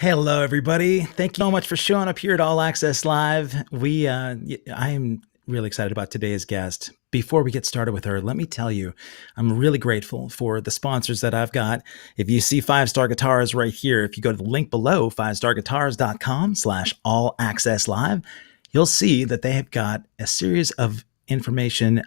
Hello, everybody. Thank you so much for showing up here at All Access Live. I am really excited about today's guest. Before we get started with her, let me tell you, I'm really grateful for the sponsors that I've got. If you see Five Star Guitars right here, if you go to the link below, fivestarguitars.com/all access live, you'll see that they have got a series of information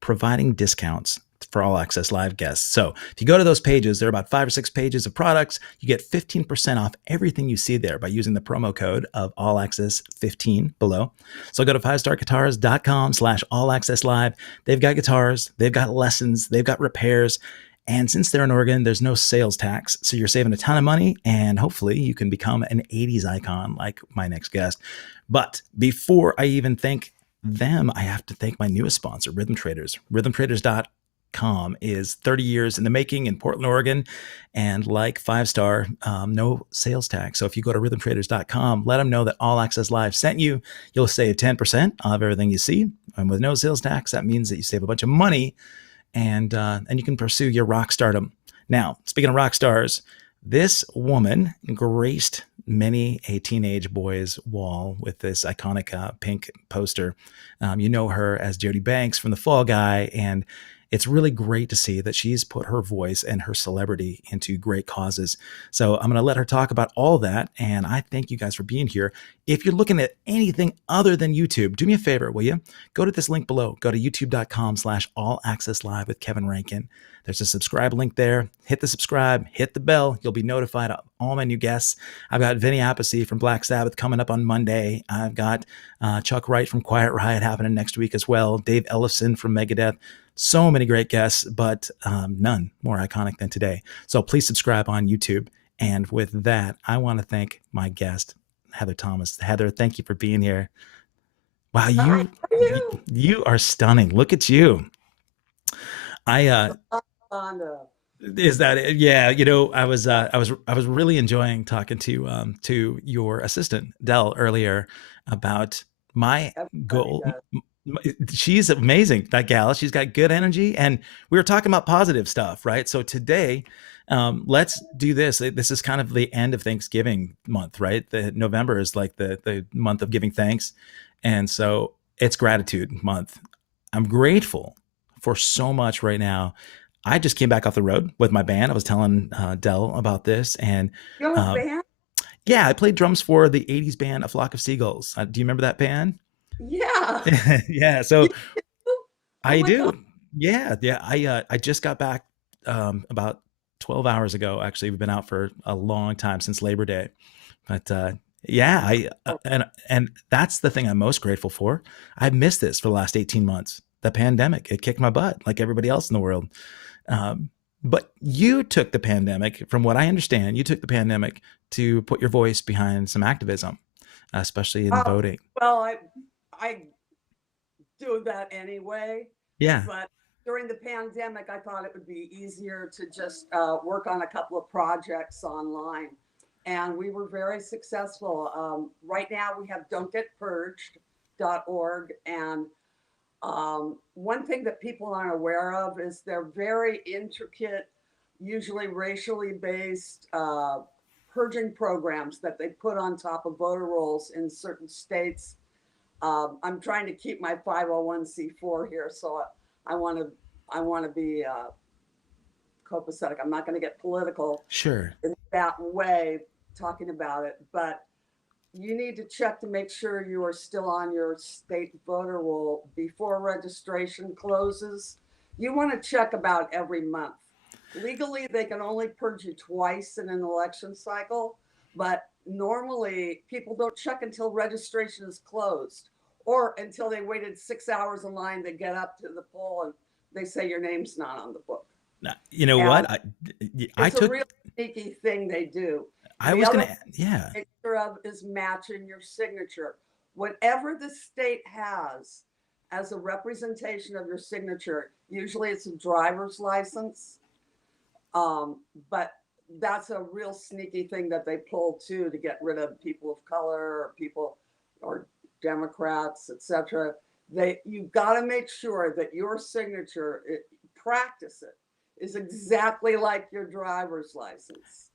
providing discounts for All Access Live guests. So if you go to those pages, there are about 5 or 6 pages of products. You get 15% off everything you see there by using the promo code of All Access 15 below. So go to fivestarguitars.com/all access live. They've got guitars, they've got lessons, they've got repairs. And since they're in Oregon, there's no sales tax. So you're saving a ton of money, and hopefully you can become an 80s icon like my next guest. But before I even thank them, I have to thank my newest sponsor, Rhythm Traders. RhythmTraders.com is 30 years in the making in Portland, Oregon. And like Five Star, no sales tax. So if you go to rhythmtraders.com, let them know that All Access Live sent you. You'll save 10% of everything you see. And with no sales tax, that means that you save a bunch of money and you can pursue your rock stardom. Now, speaking of rock stars, this woman graced many a teenage boy's wall with this iconic pink poster. You know her as Jody Banks from The Fall Guy, and it's really great to see that she's put her voice and her celebrity into great causes. So I'm going to let her talk about all that, and I thank you guys for being here. If you're looking at anything other than YouTube, do me a favor, will you? Go to this link below. Go to youtube.com/all access live with Kevin Rankin. There's a subscribe link there. Hit the subscribe, hit the bell. You'll be notified of all my new guests. I've got Vinny Appice from Black Sabbath coming up on Monday. I've got Chuck Wright from Quiet Riot happening next week as well. Dave Ellefson from Megadeth. So many great guests, but none more iconic than today. So please subscribe on YouTube. And with that, I want to thank my guest, Heather Thomas. Heather, thank you for being here. Wow, Hi, how are you? you are stunning. Look at you. I Rhonda. Is that it? Yeah, I was really enjoying talking to your assistant Dell earlier about my Everybody goal. does. She's amazing, that gal. She's got good energy, and we were talking about positive stuff, right? So today, let's do this. This is kind of the end of Thanksgiving month, right? The November is like the month of giving thanks, and so it's gratitude month. I'm grateful for so much right now. I just came back off the road with my band. I was telling Dell about this, and You have a um, band? yeah, I played drums for the '80s band, A Flock of Seagulls. Do you remember that band? Yeah. Yeah, You so do? Oh I my God. do. Yeah, yeah. I just got back about 12 hours ago. Actually, we've been out for a long time since Labor Day, but yeah, I Oh, and that's the thing I'm most grateful for. I've missed this for the last 18 months. The pandemic, it kicked my butt like everybody else in the world. Um, but you took the pandemic, from what I understand, you took the pandemic to put your voice behind some activism, especially in oh, voting. well, I do that anyway, Yeah. but during the pandemic, I thought it would be easier to just work on a couple of projects online. And we were very successful. Right now, we have don'tgetpurged.org. And one thing that people aren't aware of is they're very intricate, usually racially based purging programs that they put on top of voter rolls in certain states. I'm trying to keep my 501c4 here, so I want to I want to be copacetic. I'm not going to get political Sure. in that way talking about it, but you need to check to make sure you are still on your state voter roll before registration closes. You want to check about every month. Legally, they can only purge you twice in an election cycle, but normally people don't check until registration is closed or until they waited 6 hours in line to get up to the poll and they say your name's not on the book. You know And what? I it's a took, real sneaky thing they do. I The was other going to, yeah. picture of is matching your signature. Whatever the state has as a representation of your signature, usually it's a driver's license, but that's a real sneaky thing that they pull too to get rid of people of color or people or Democrats, etc. You got to make sure that your signature, practice it, is exactly like your driver's license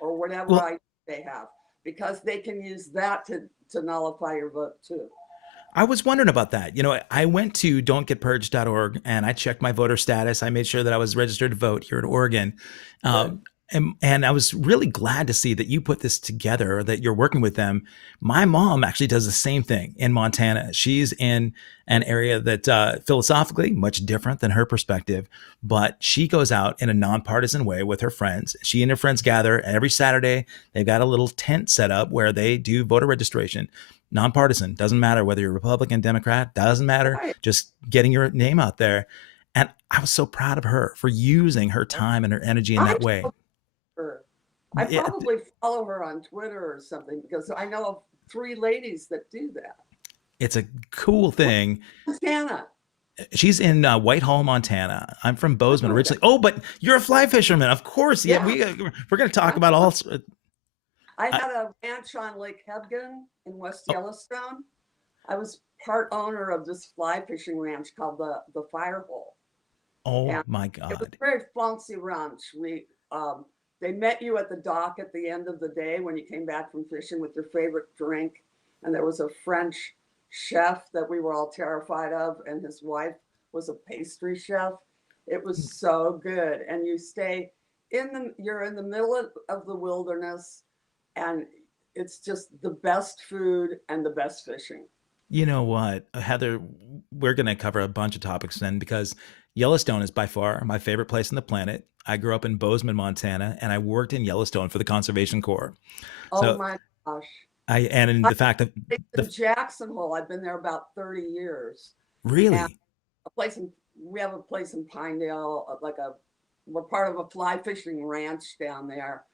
or whatever Well, I they have, because they can use that to nullify your vote too. I was wondering about that. I went to don'tgetpurged.org and I checked my voter status. I made sure that I was registered to vote here in Oregon. Good. And I was really glad to see that you put this together, or that you're working with them. My mom actually does the same thing in Montana. She's in an area that philosophically much different than her perspective, but she goes out in a nonpartisan way with her friends. She and her friends gather every Saturday. They've got a little tent set up where they do voter registration. Nonpartisan, doesn't matter whether you're Republican, Democrat, doesn't matter, Right. just getting your name out there. And I was so proud of her for using her time and her energy in I that way. told her. I Yeah, probably follow her on Twitter or something, because I know of 3 ladies that do that. it's a cool thing. Montana. She's in Whitehall, Montana. I'm from I Bozeman know that. originally. Oh, but you're a fly fisherman, of course. Yeah, Yeah. we're going to talk about all. I I, had a ranch on Lake Hebgen in West oh, Yellowstone. I was part owner of this fly fishing ranch called the Fire Hole, oh and my it was God. a very fancy ranch. They met you at the dock at the end of the day when you came back from fishing with your favorite drink, and there was a French chef that we were all terrified of, and his wife was a pastry chef. It was so good, and you're in the middle of the wilderness, and it's just the best food and the best fishing. You know what, Heather, we're going to cover a bunch of topics then, because Yellowstone is by far my favorite place on the planet. I grew up in Bozeman, Montana, and I worked in Yellowstone for the Conservation Corps. Oh So my gosh. and in I the fact that in the Jackson Hole. I've been there about 30 years. And really, we have a place in Pinedale, we're part of a fly fishing ranch down there.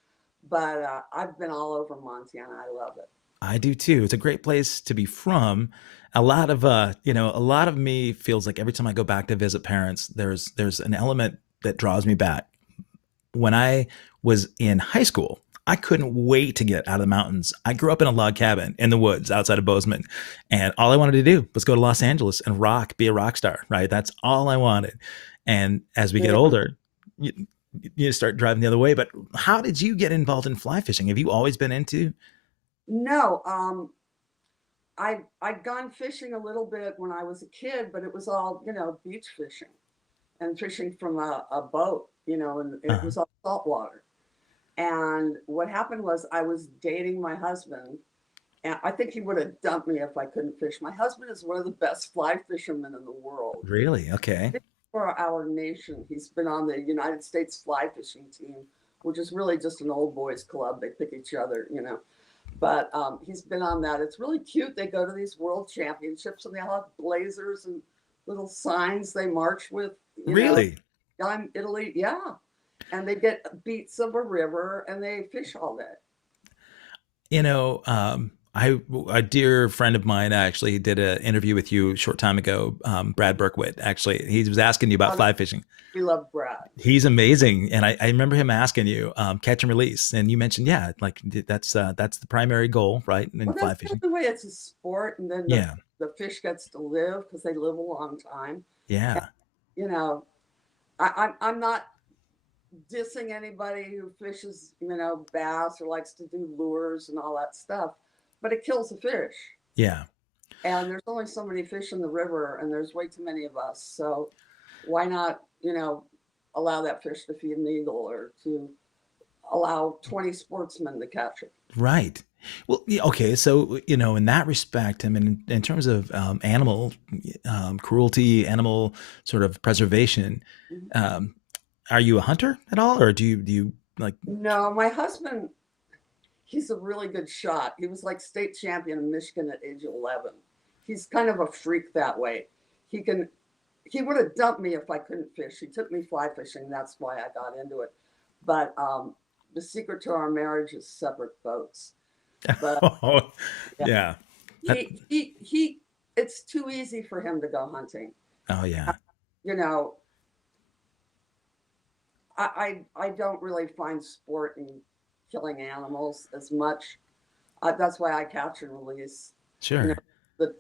But I've been all over Montana. I love it. I do too. It's a great place to be from. A lot of me feels like every time I go back to visit parents, there's an element that draws me back. When I was in high school, I couldn't wait to get out of the mountains. I grew up in a log cabin in the woods outside of Bozeman, and all I wanted to do was go to Los Angeles and be a rock star, right? That's all I wanted. And as we get Yeah. older, you, you start driving the other way. But how did you get involved in fly fishing? Have you always been into? No, I'd gone fishing a little bit when I was a kid, but it was all, beach fishing and fishing from a boat, and it Uh, was all saltwater. And what happened was I was dating my husband, and I think he would have dumped me if I couldn't fish. My husband is one of the best fly fishermen in the world. really? Okay. For our nation, he's been on the United States fly fishing team, which is really just an old boys club. They pick each other. But he's been on that. It's really cute. They go to these world championships and they all have blazers and little signs they march with. Really? I'm Italy, yeah. And they get beats of a river and they fish all day. You know, a dear friend of mine actually did an interview with you a short time ago. Brad Berkwitt, actually, he was asking you about fly fishing. We love Brad. He's amazing, and I remember him asking you catch and release, and you mentioned, yeah, like that's the primary goal, right, in Well, fly that's the fishing. only way it's a sport, and then Yeah, the fish gets to live because they live a long time. And, yeah, you know, I'm not dissing anybody who fishes, bass or likes to do lures and all that stuff, but it kills the fish. yeah. And there's only so many fish in the river, and there's way too many of us. So why not, allow that fish to feed an eagle, or to allow 20 sportsmen to catch it? Right. Well, yeah, okay. So, in that respect, I mean, in terms of animal cruelty, animal sort of preservation, Mhm. um, are you a hunter at all, or do you like? No, my husband, he's a really good shot. He was like state champion in Michigan at age 11. He's kind of a freak that way. He can, he would have dumped me if I couldn't fish. He took me fly fishing. That's why I got into it. But the secret to our marriage is separate boats. But Oh, yeah, yeah. That, he, it's too easy for him to go hunting. oh, yeah. You know, I don't really find sport in killing animals as much. That's why I catch and release. You know, Sure. the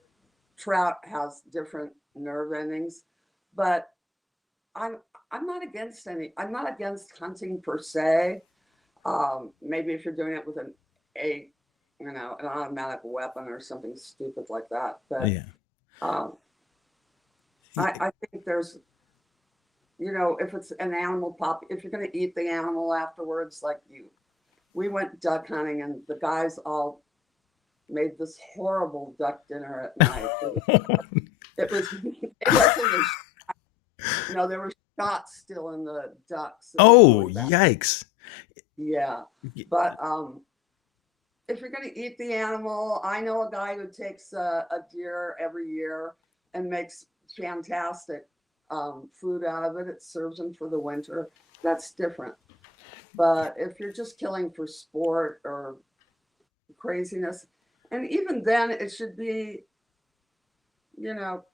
trout has different nerve endings, but I'm I'm not against any. I'm not against hunting per se. Maybe if you're doing it with an a, you know, an automatic weapon or something stupid like that. But Yeah. um, I think there's, you know, if it's an animal pop, if you're going to eat the animal afterwards, like we went duck hunting and the guys all made this horrible duck dinner at night. It was it wasn't a, you know, there were shots still in the ducks and it was Oh, really bad. yikes. Yeah, but if you're going to eat the animal, I know a guy who takes a deer every year and makes fantastic food out of it. It serves them for the winter. That's different. But if you're just killing for sport or craziness, and even then, it should be, you know,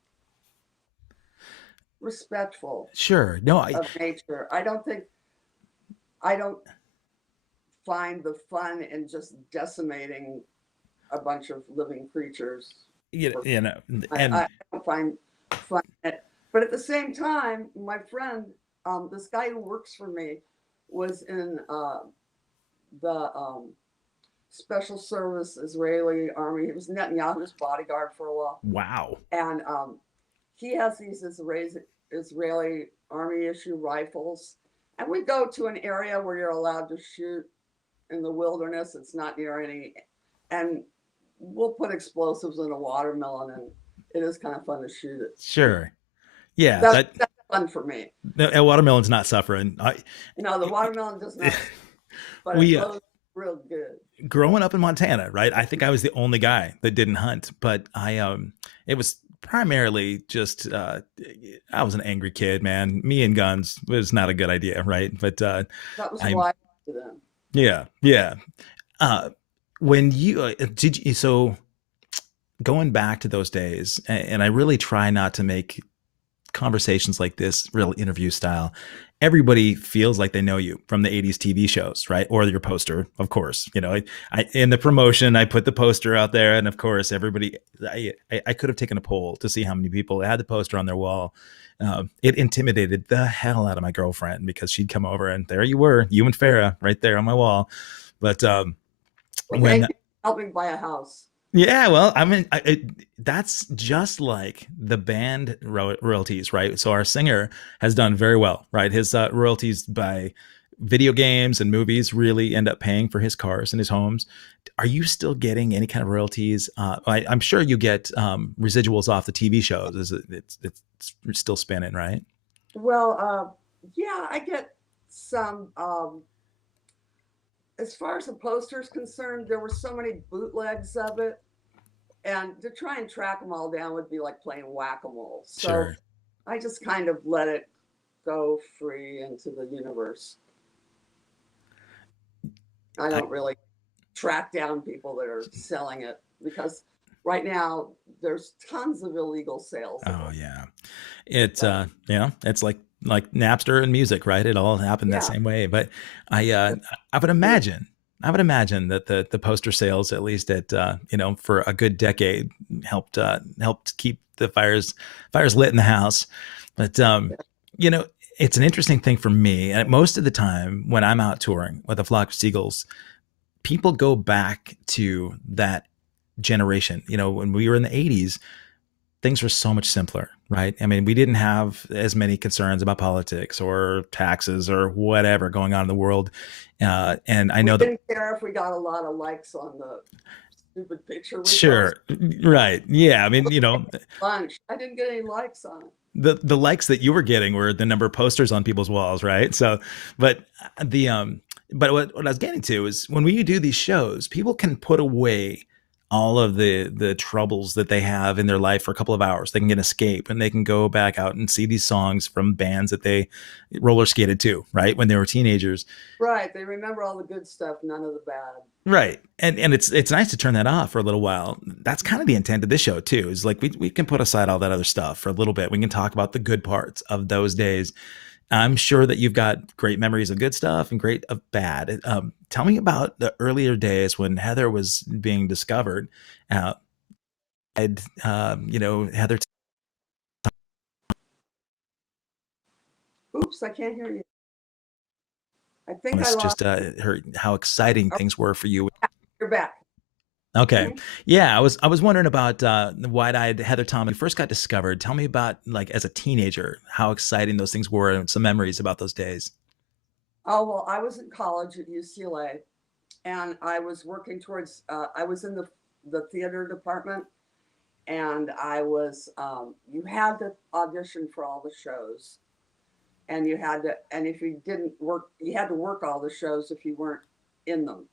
respectful Sure. No, of nature. I don't find the fun in just decimating a bunch of living creatures. you know, I and don't find fun in it. But at the same time, my friend, this guy who works for me, was in the special service Israeli army. He was Netanyahu's bodyguard for a while, wow. and he has these Israeli army issue rifles. And we go to an area where you're allowed to shoot in the wilderness. It's not near any, and we'll put explosives in a watermelon, and it is kind of fun to shoot it. Sure. Yeah, That's fun for me. the watermelon's not suffering. No, the watermelon does not, but it we blows real good. growing up in Montana, right? I think I was the only guy that didn't hunt, but it was primarily just I was an angry kid, man. Me and guns was not a good idea, right? But That was I why to them. yeah, yeah. Uh when you did you so going back to those days, and I really try not to make conversations like this real interview style. Everybody feels like they know you from the 80s TV shows, right? Or your poster, of course. You know, in the promotion, I put the poster out there, and of course, everybody. I could have taken a poll to see how many people had the poster on their wall. It intimidated the hell out of my girlfriend because she'd come over and there you were, you and Farah, right there on my wall. But Well, thank when you for helping buy a house. yeah, well, I mean, that's just like the band royalties, right? So our singer has done very well, right? His royalties by video games and movies really end up paying for his cars and his homes. Are you still getting any kind of royalties? I'm sure you get residuals off the TV shows. It's still spinning, right? Well, yeah, I get some. As far as the poster is concerned, there were so many bootlegs of it, and to try and track them all down would be like playing whack-a-mole. So Sure. I just kind of let it go free into the universe. I I, don't really track down people that are selling it because right now there's tons of illegal sales of oh it. yeah. It's But it's like Napster and music, right? It all happened that yeah, same way. But I uh it's I would free. imagine that the poster sales, at least at for a good decade, helped keep the fires lit in the house. But you know, it's an interesting thing for me. And most of the time when I'm out touring with a flock of seagulls, people go back to that generation. You know, when we were in the 80s, things were so much simpler, right? I mean, we didn't have as many concerns about politics or taxes or whatever going on in the world. And I We know that, didn't care if we got a lot of likes on the stupid picture we posted. sure, right. Yeah. I mean, Lunch. I didn't get any likes on it. the likes that you were getting were the number of posters on people's walls, right? So, but the but what I was getting to is when we do these shows, people can put away all of the troubles that they have in their life for a couple of hours. They can get escape and they can go back out and see these songs from bands that they roller skated to, right? When they were teenagers. Right. They remember all the good stuff, none of the bad. Right. And it's nice to turn that off for a little while. That's kind of the intent of this show too. Is like we can put aside all that other stuff for a little bit. We can talk about the good parts of those days. I'm sure that you've got great memories of good stuff and great of bad. Tell me about the earlier days when Heather was being discovered. Uh, and Heather Oops, I can't hear you. I think I Thomas, lost just her how exciting oh, things were for you. You're back. Okay. Mhm. Yeah, I was wondering about the wide-eyed Heather Tom when you first got discovered. Tell me about like as a teenager, how exciting those things were and some memories about those days. Oh, well, I was in college at UCLA and I was working towards, I was in the theater department and you had to audition for all the shows and and if you didn't work, you had to work all the shows if you weren't in them.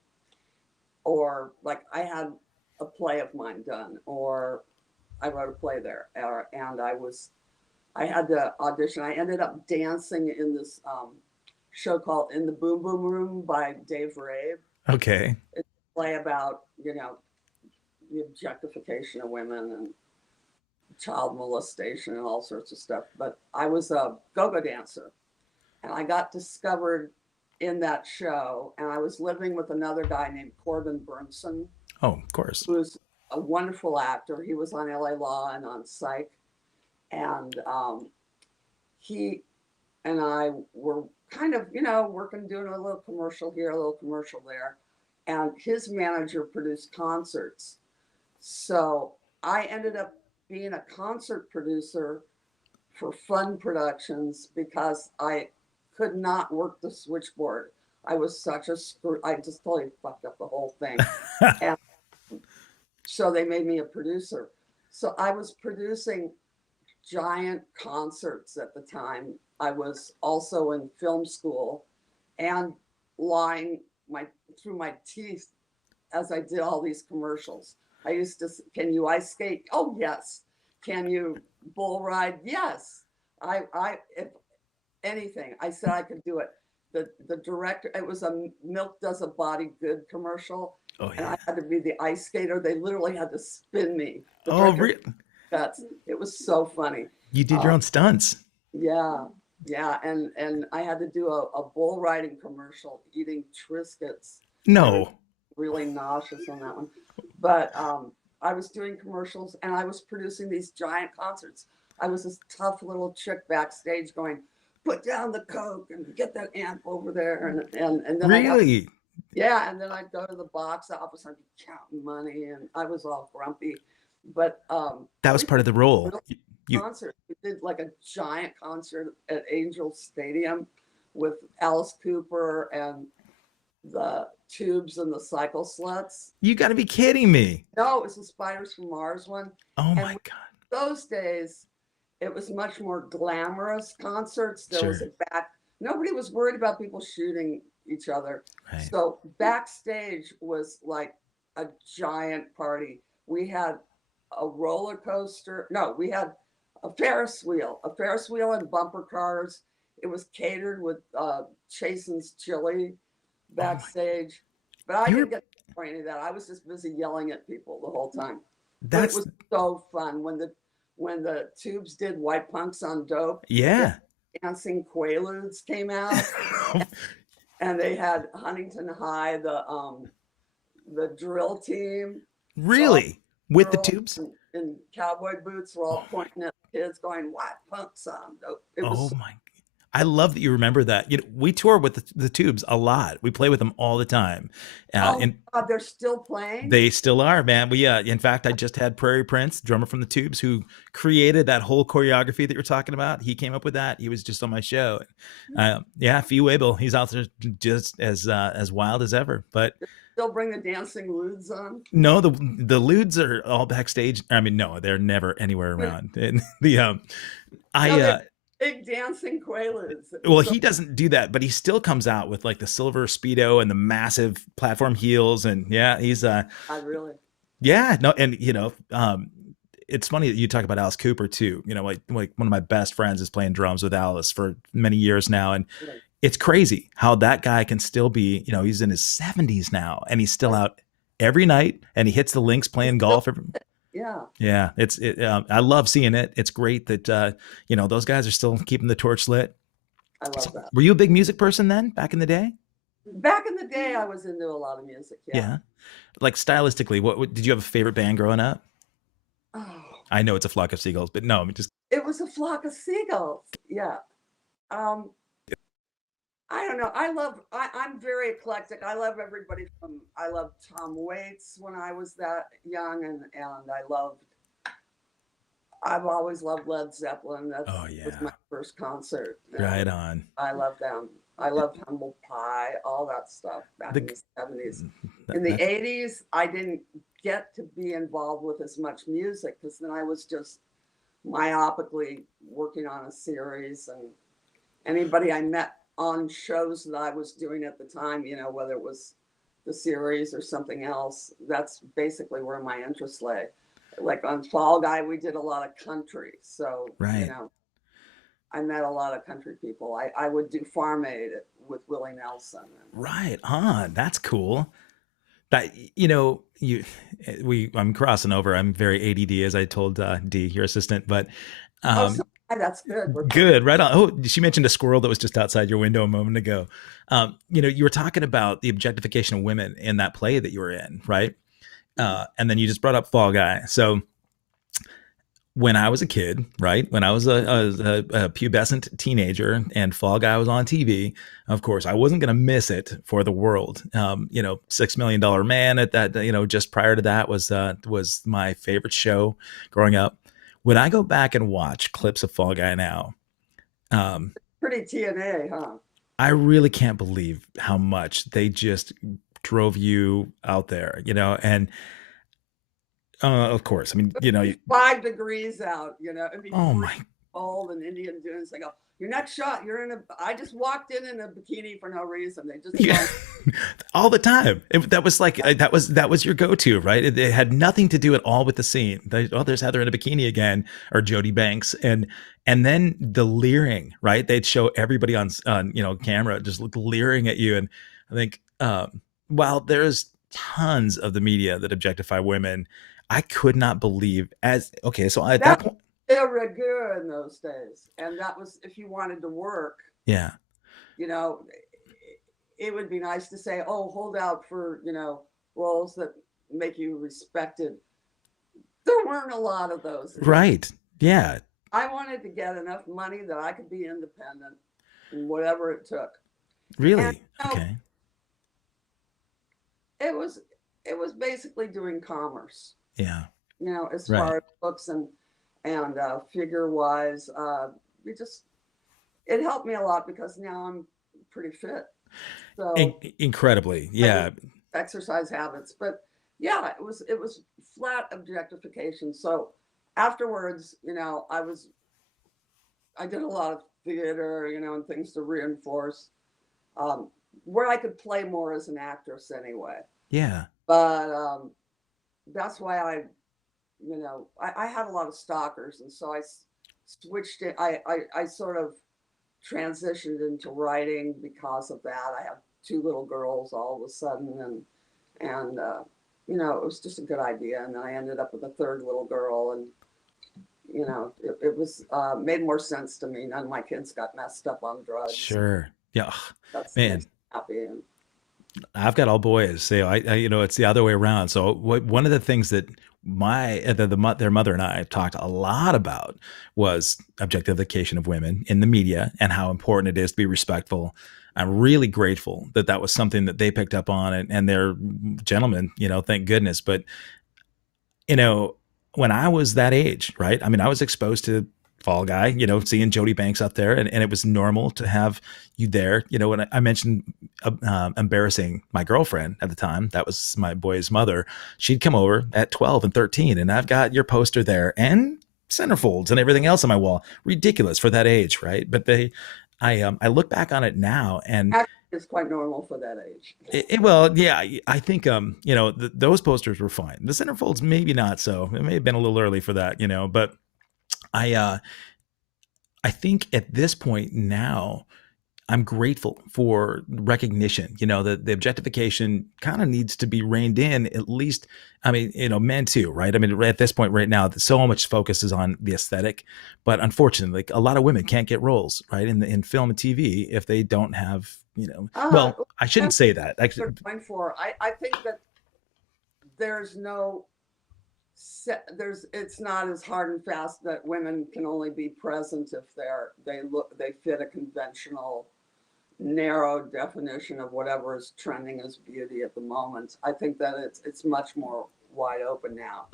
Or like I had a play of mine done, or I wrote a play there, and I had to audition. I ended up dancing in this show called In the Boom Boom Room by Dave Rabe. Okay. It's a play about, the objectification of women and child molestation and all sorts of stuff. But I was a go-go dancer and I got discovered in that show. And I was living with another guy named Corbin Burnson, Oh, of course. who's a wonderful actor. He was on LA Law and on Psych. And he and I were kind of, working, doing a little commercial here, a little commercial there. And his manager produced concerts. So I ended up being a concert producer for Fun Productions because I could not work the switchboard. I was such a screw. I just totally fucked up the whole thing. And so they made me a producer. So I was producing giant concerts at the time. I was also in film school and lying through my teeth as I did all these commercials. I used to, can you ice skate? Oh, yes. Can you bull ride? Yes. If anything, I said I could do it. The director, it was a Milk Does a Body Good commercial. Oh And yeah. I had to be the ice skater. They literally had to spin me. The Oh, director, it was so funny. you did your Um, own stunts. yeah, yeah, and I had to do a bull riding commercial eating Triscuits. They were No. really nauseous on that one. But I was doing commercials and I was producing these giant concerts. I was this tough little chick backstage going, put down the Coke and get that amp over there. And then Really? and then I'd go to the box office and I'd be counting money and I was all grumpy. But That was we part did of the role. real You concerts. We did like a giant concert at Angel Stadium with Alice Cooper and the Tubes and the Cycle Sluts. you got to be kidding me. No, it was the Spiders from Mars one. Oh And my God. those days, it was much more glamorous concerts. There was Sure. a nobody was worried about people shooting each other. Right. So backstage was like a giant party. We had a roller coaster. No, we had a Ferris wheel and bumper cars. It was catered with Chasen's chili Oh my. backstage. But I You're didn't get for any of that. I was just busy yelling at people the whole time. But it that's was so fun when the Tubes did White Punks on Dope. The yeah. Dancing Quaaludes came out, and they had Huntington High, the drill team. All Really? With the girls tubes? in cowboy boots were all Oh my. pointing at kids, going White Punks on Dope. It was Oh so, my. I love that you remember that. We tour with the tubes a lot. We play with them all the time. oh And God, they're still playing. they still are, man. In fact, I just had Prairie Prince, drummer from the Tubes, who created that whole choreography that you're talking about. He came up with that. He was just on my show. Yeah, Fee Waybill, he's out there just as wild as ever. But Still bring the dancing ludes on. no, the Ludes are all backstage. I mean, no, they're never anywhere around. And No, I they're big dancing Quaaludes. It was well, so he doesn't do that, but he still comes out with like the silver speedo and the massive platform heels, and yeah, he's I really. yeah, no, and it's funny that you talk about Alice Cooper too. Like one of my best friends is playing drums with Alice for many years now, and Really. it's crazy how that guy can still be. He's in his 70s now, and he's still out every night, and he hits the links playing golf. Yeah, Yeah, I love seeing it. It's great that those guys are still keeping the torch lit. I So, love that. were you a big music person then, back in the day? Back in the day, I was into a lot of music. Yeah. Yeah, like stylistically, what did you have a favorite band growing up? Oh, I know it's a flock of seagulls, but no, I mean just it was a flock of seagulls. Yeah. Um, I don't know. I'm very eclectic. I love everybody from, I loved Tom Waits when I was that young, and I've always loved Led Zeppelin. That Oh was my yeah. first concert, Right and on. I love them. I loved Humble Pie, all that stuff back in The the 70s. In the that's 80s, I didn't get to be involved with as much music because then I was just myopically working on a series, and anybody I met on shows that I was doing at the time, whether it was the series or something else, that's basically where my interest lay. Like on Fall Guy, we did a lot of country. So, right. I met a lot of country people. I would do Farm Aid with Willie Nelson. And Right on. That's cool. That I'm crossing over. I'm very ADD, as I told D, your assistant, but oh, so um that's good. We're perfect. good, right on. Oh, she mentioned a squirrel that was just outside your window a moment ago. You were talking about the objectification of women in that play that you were in, right? And then you just brought up Fall Guy. So when I was a kid, right, when I was a pubescent teenager and Fall Guy was on TV, of course, I wasn't going to miss it for the world. $6 Million Man at that, just prior to that was my favorite show growing up. When I go back and watch clips of Fall Guy now, um, Pretty TNA, huh? I really can't believe how much they just drove you out there, and of course, I mean, 5 degrees out, it'd be oh 40 my cold and Indian dunes. They go, your next shot, I just walked in a bikini for no reason. They just yeah, tell me. all the time. That was like that was your go-to, right? It had nothing to do at all with the scene. Oh, there's Heather in a bikini again, or Jody Banks, and then the leering, right? They'd show everybody on camera just leering at you, and I think while there's tons of the media that objectify women, I could not believe as okay. So at That that point, was de rigueur in those days. And that was, if you wanted to work, yeah, you know, it would be nice to say, oh, hold out for, roles that make you respected. There weren't a lot of those. right, yeah, I wanted to get enough money that I could be independent and whatever it took. And really, okay, it was it was basically doing commerce, yeah, as right. far as books and figure wise. It just it helped me a lot because now I'm pretty fit. So Incredibly, I do yeah, exercise habits, but yeah, it was flat objectification. So afterwards, I did a lot of theater, and things to reinforce um, where I could play more as an actress anyway. yeah. But that's why I had a lot of stalkers, and so I switched it. I sort of transitioned into writing because of that. I have two little girls all of a sudden, and it was just a good idea. And then I ended up with a third little girl, and it was made more sense to me. None of my kids got messed up on drugs. Sure. Yeah. Ugh, That's makes man, me happy. And I've got all boys. So it's the other way around. So one of the things that their mother and I talked a lot about was objectification of women in the media and how important it is to be respectful. I'm really grateful that that was something that they picked up on, and they're gentlemen, thank goodness. But you know, when I was that age, right? I mean, I was exposed to Fall Guy, seeing Jody Banks up there, and it was normal to have you there. When I mentioned embarrassing my girlfriend at the time, that was my boy's mother. She'd come over at 12 and 13, and I've got your poster there and centerfolds and everything else on my wall. Ridiculous for that age, right? But I look back on it now, and actually, it's quite normal for that age. well, yeah, I think those posters were fine. The centerfolds maybe not so. It may have been a little early for that, but I I think at this point now I'm grateful for recognition. That the objectification kind of needs to be reined in, at least. I mean, men too, right? I mean, at this point right now, so much focus is on the aesthetic, but unfortunately, like a lot of women can't get roles, right, in film and TV if they don't have, Uh, well, I shouldn't say that. Actually, going for. I think that there's no it's not as hard and fast that women can only be present if they fit a conventional narrow definition of whatever is trending as beauty at the moment. I think that it's much more wide open now,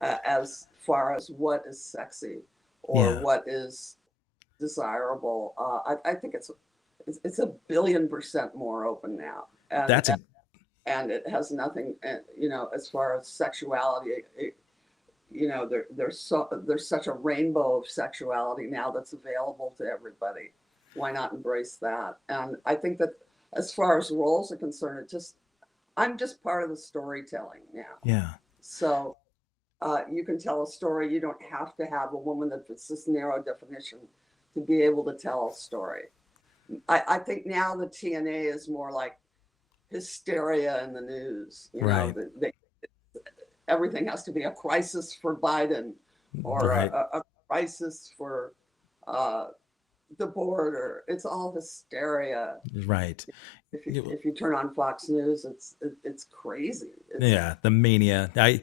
as far as what is sexy or Yeah. what is desirable. I think it's a billion% more open now, That's a and it has nothing, as far as sexuality. There's such a rainbow of sexuality now that's available to everybody. Why not embrace that? And I think that as far as roles are concerned, I'm just part of the storytelling now. yeah. So you can tell a story. You don't have to have a woman that fits this narrow definition to be able to tell a story. I think now the TNA is more like hysteria in the news. Right. Everything has to be a crisis for Biden, or Right. a crisis for uh, the border. It's all hysteria. Right. If you turn on Fox News, it's crazy. Yeah, the mania. It's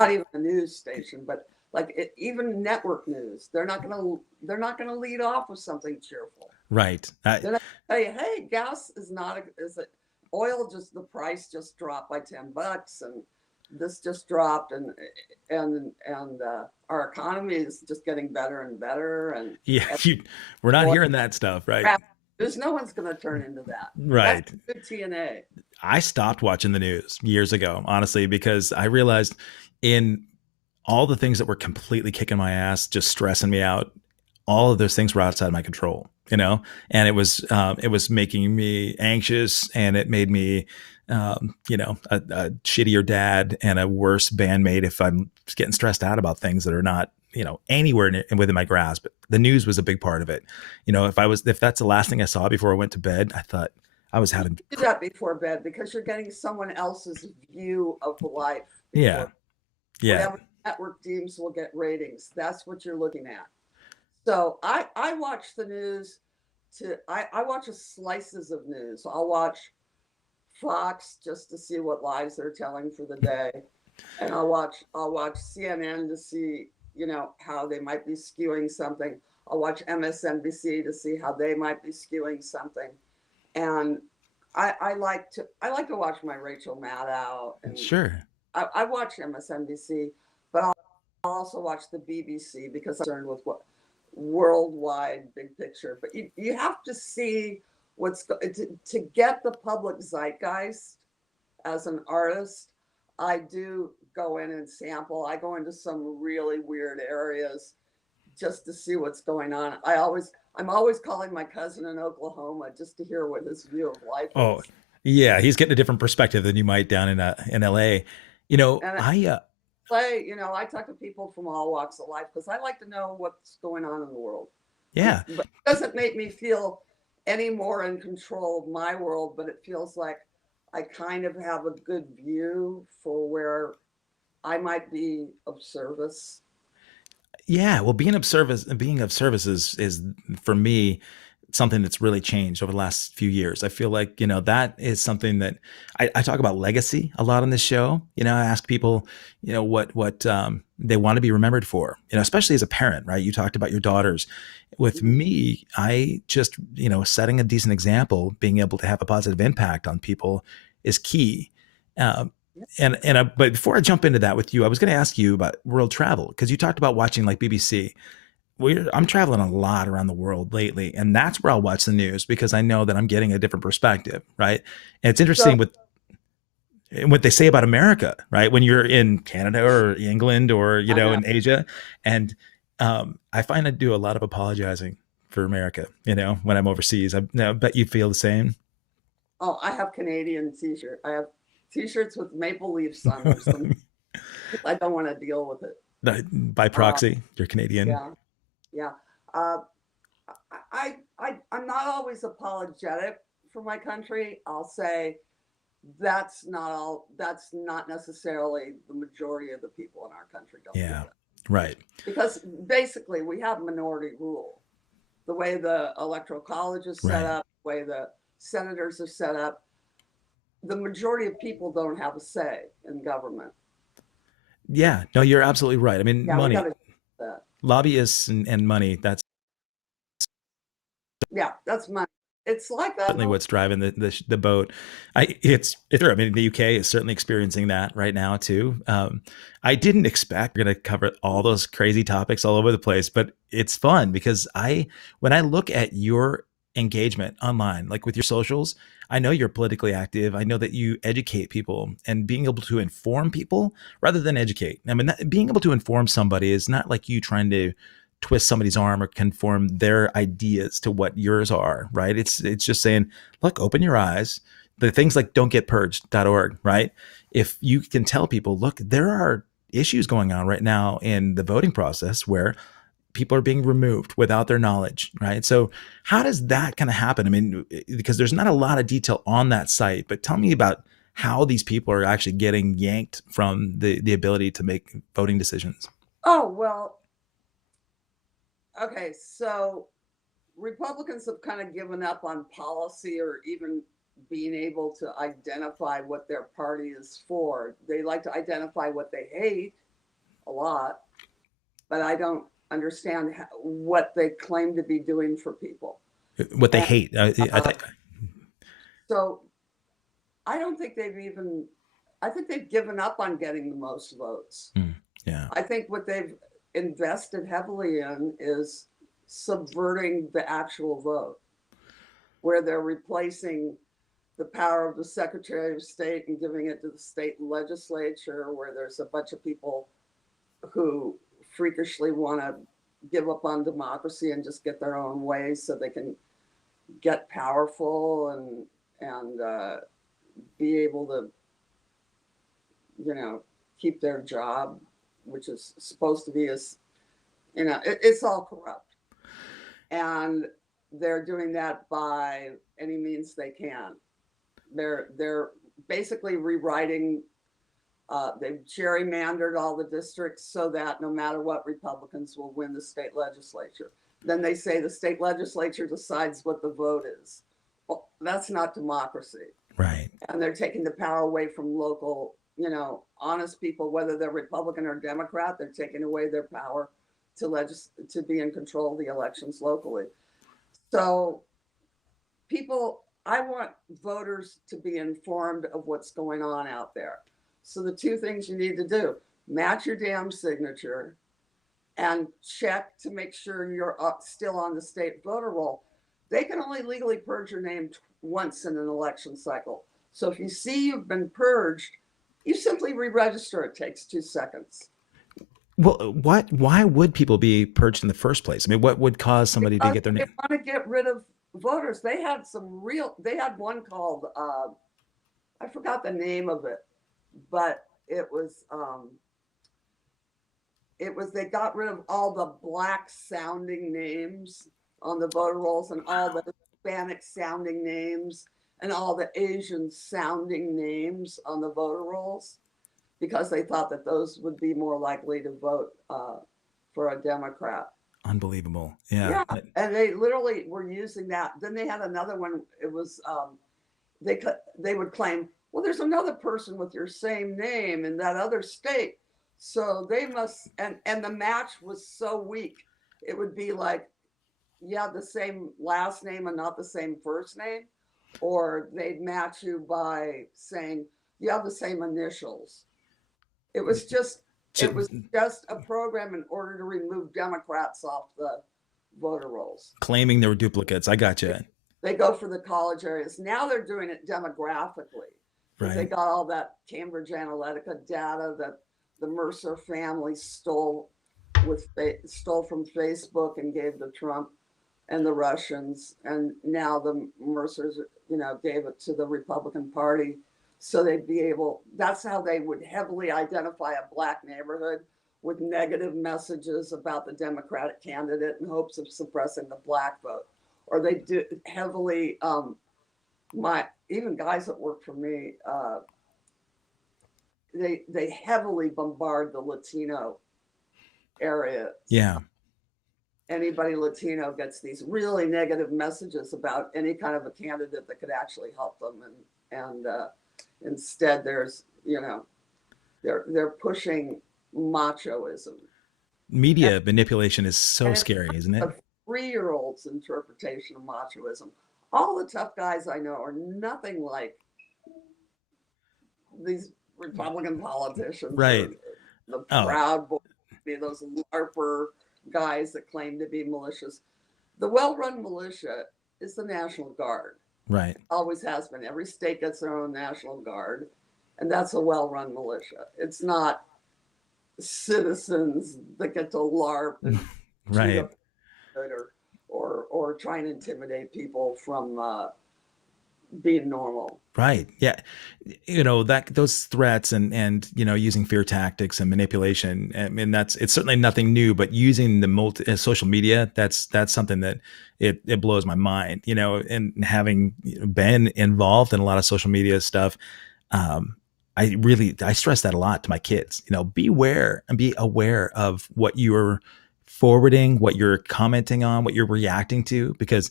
not even a news station, but like even network news, they're not gonna lead off with something cheerful. Right. They're not gonna say, hey, gas is not is it oil, just the price just dropped by $10, and this just dropped, and our economy is just getting better and better, Yeah, and we're not oil hearing that stuff, right? crap. There's no one's going to turn into that. Right. That's good TNA. I stopped watching the news years ago, honestly, because I realized in all the things that were completely kicking my ass, just stressing me out, all of those things were outside my control, and it was making me anxious, and it made me, a shittier dad and a worse bandmate if I'm getting stressed out about things that are not, anywhere within my grasp. The news was a big part of it. If that's the last thing I saw before I went to bed, I thought I was having, Do that before bed because you're getting someone else's view of life. yeah, yeah, Whatever network deems will get ratings. That's what you're looking at. So I watch the news. I watch slices of news. I'll watch Fox just to see what lies they're telling for the day, and I'll watch CNN to see how they might be skewing something. I'll watch MSNBC to see how they might be skewing something, and I like to watch my Rachel Maddow, and sure. I watch MSNBC, but I'll also watch the BBC because I'm concerned with what worldwide big picture. But you have to see to get the public zeitgeist as an artist. I do go in and sample. I go into some really weird areas just to see what's going on. I'm always calling my cousin in Oklahoma just to hear what his view of life Oh, is. yeah, he's getting a different perspective than you might down in LA. And I talk to people from all walks of life because I like to know what's going on in the world. yeah, But it doesn't make me feel any more in control of my world, but it feels like I kind of have a good view for where I might be of service. yeah. Well, being of service is for me something that's really changed over the last few years. I feel like, that is something that I talk about legacy a lot on this show. I ask people, what they want to be remembered for, especially as a parent, right? You talked about your daughters. With me, I just, setting a decent example, being able to have a positive impact on people is key. Um, but before I jump into that with you, I was going to ask you about world travel because you talked about watching like BBC. I'm traveling a lot around the world lately, and that's where I'll watch the news because I know that I'm getting a different perspective, right? And it's So interesting with what they say about America, right? When you're in Canada or England or I know. in Asia, and I find I do a lot of apologizing for America, when I'm overseas. I bet you feel the same. Oh, I have Canadian t-shirt. I have t-shirts with maple leafs on them. So I don't want to deal with it. By Uh, proxy, you're Canadian. yeah, yeah. Uh, I'm not always apologetic for my country. I'll say that's not necessarily the majority of the people in our country don't do Yeah, that. right. Because basically we have minority rule. The way the electoral college is set Right. up, the way the senators are set up, the majority of people don't have a say in government. Yeah. No, you're absolutely right. I mean, Yeah, we got money, to do that. lobbyists and money, that's Yeah, that's money. It's like that. Certainly what's driving the boat. It's true. I mean, the UK is certainly experiencing that right now too. I didn't expect we're going to cover all those crazy topics all over the place, but it's fun because when I look at your engagement online, like with your socials, I know you're politically active. I know that you educate people, and being able to inform people rather than educate. I mean, being able to inform somebody is not like you trying to twist somebody's arm or conform their ideas to what yours are, right? It's just saying, look, open your eyes. The things like don'tgetpurged.org, right? If you can tell people, look, there are issues going on right now in the voting process where people are being removed without their knowledge, right? So how does that kind of happen? I mean, because there's not a lot of detail on that site, but tell me about how these people are actually getting yanked from the ability to make voting decisions. Oh, well, okay. So Republicans have kind of given up on policy or even being able to identify what their party is for. They like to identify what they hate a lot, but I don't understand what they claim to be doing for people. What they And hate. I think. so I don't think I think they've given up on getting the most votes. Yeah. I think what they've invested heavily in is subverting the actual vote, where they're replacing the power of the Secretary of State and giving it to the state legislature, where there's a bunch of people who freakishly want to give up on democracy and just get their own way so they can get powerful and be able to, keep their job, which is supposed to be it's all corrupt. And they're doing that by any means they can. They're basically rewriting. They've gerrymandered all the districts so that no matter what, Republicans will win the state legislature. Then they say the state legislature decides what the vote is. Well, that's not democracy. Right. And they're taking the power away from local, honest people, whether they're Republican or Democrat. They're taking away their power to be in control of the elections locally. So I want voters to be informed of what's going on out there. So the two things you need to do: match your damn signature and check to make sure you're still on the state voter roll. They can only legally purge your name once in an election cycle. So if you see you've been purged, you simply re-register. It takes 2 seconds. Well, why would people be purged in the first place? I mean, what would cause somebody to get their They name? want to get rid of voters. They had one called, I forgot the name of it, but they got rid of all the black sounding names on the voter rolls and all the Hispanic sounding names and all the Asian sounding names on the voter rolls, because they thought that those would be more likely to vote for a Democrat. Unbelievable. Yeah. Yeah, and they literally were using that. Then they had another one. It was they would claim, well, there's another person with your same name in that other state, so they must. And the match was so weak. It would be like, yeah, the same last name and not the same first name, or they'd match you by saying you have the same initials. It was just a program in order to remove Democrats off the voter rolls. Claiming there were duplicates. I got you. They go for the college areas. Now they're doing it demographically. Right. They got all that Cambridge Analytica data that the Mercer family stole from Facebook and gave to Trump and the Russians. And now the Mercers, gave it to the Republican Party. So that's how they would heavily identify a black neighborhood with negative messages about the Democratic candidate in hopes of suppressing the black vote. Or they do heavily, even guys that work for me, they heavily bombard the Latino area. Yeah. Anybody Latino gets these really negative messages about any kind of a candidate that could actually help them. And instead there's, they're pushing machoism. Media manipulation is so scary, isn't it? A 3-year-old's interpretation of machoism. All the tough guys I know are nothing like these Republican politicians Right. or the Oh, Proud Boys, those LARPer guys that claim to be militias. The well-run militia is the National Guard. right. Always has been. Every state gets their own National Guard, and that's a well-run militia. It's not citizens that get to LARP and shoot Right. up or try and intimidate people from being normal. Right. Yeah. That those threats and using fear tactics and manipulation. I mean, it's certainly nothing new, but using the social media, that's something that it blows my mind. And having been involved in a lot of social media stuff, um, I stress that a lot to my kids. Beware and be aware of what you're forwarding, what you're commenting on, what you're reacting to, because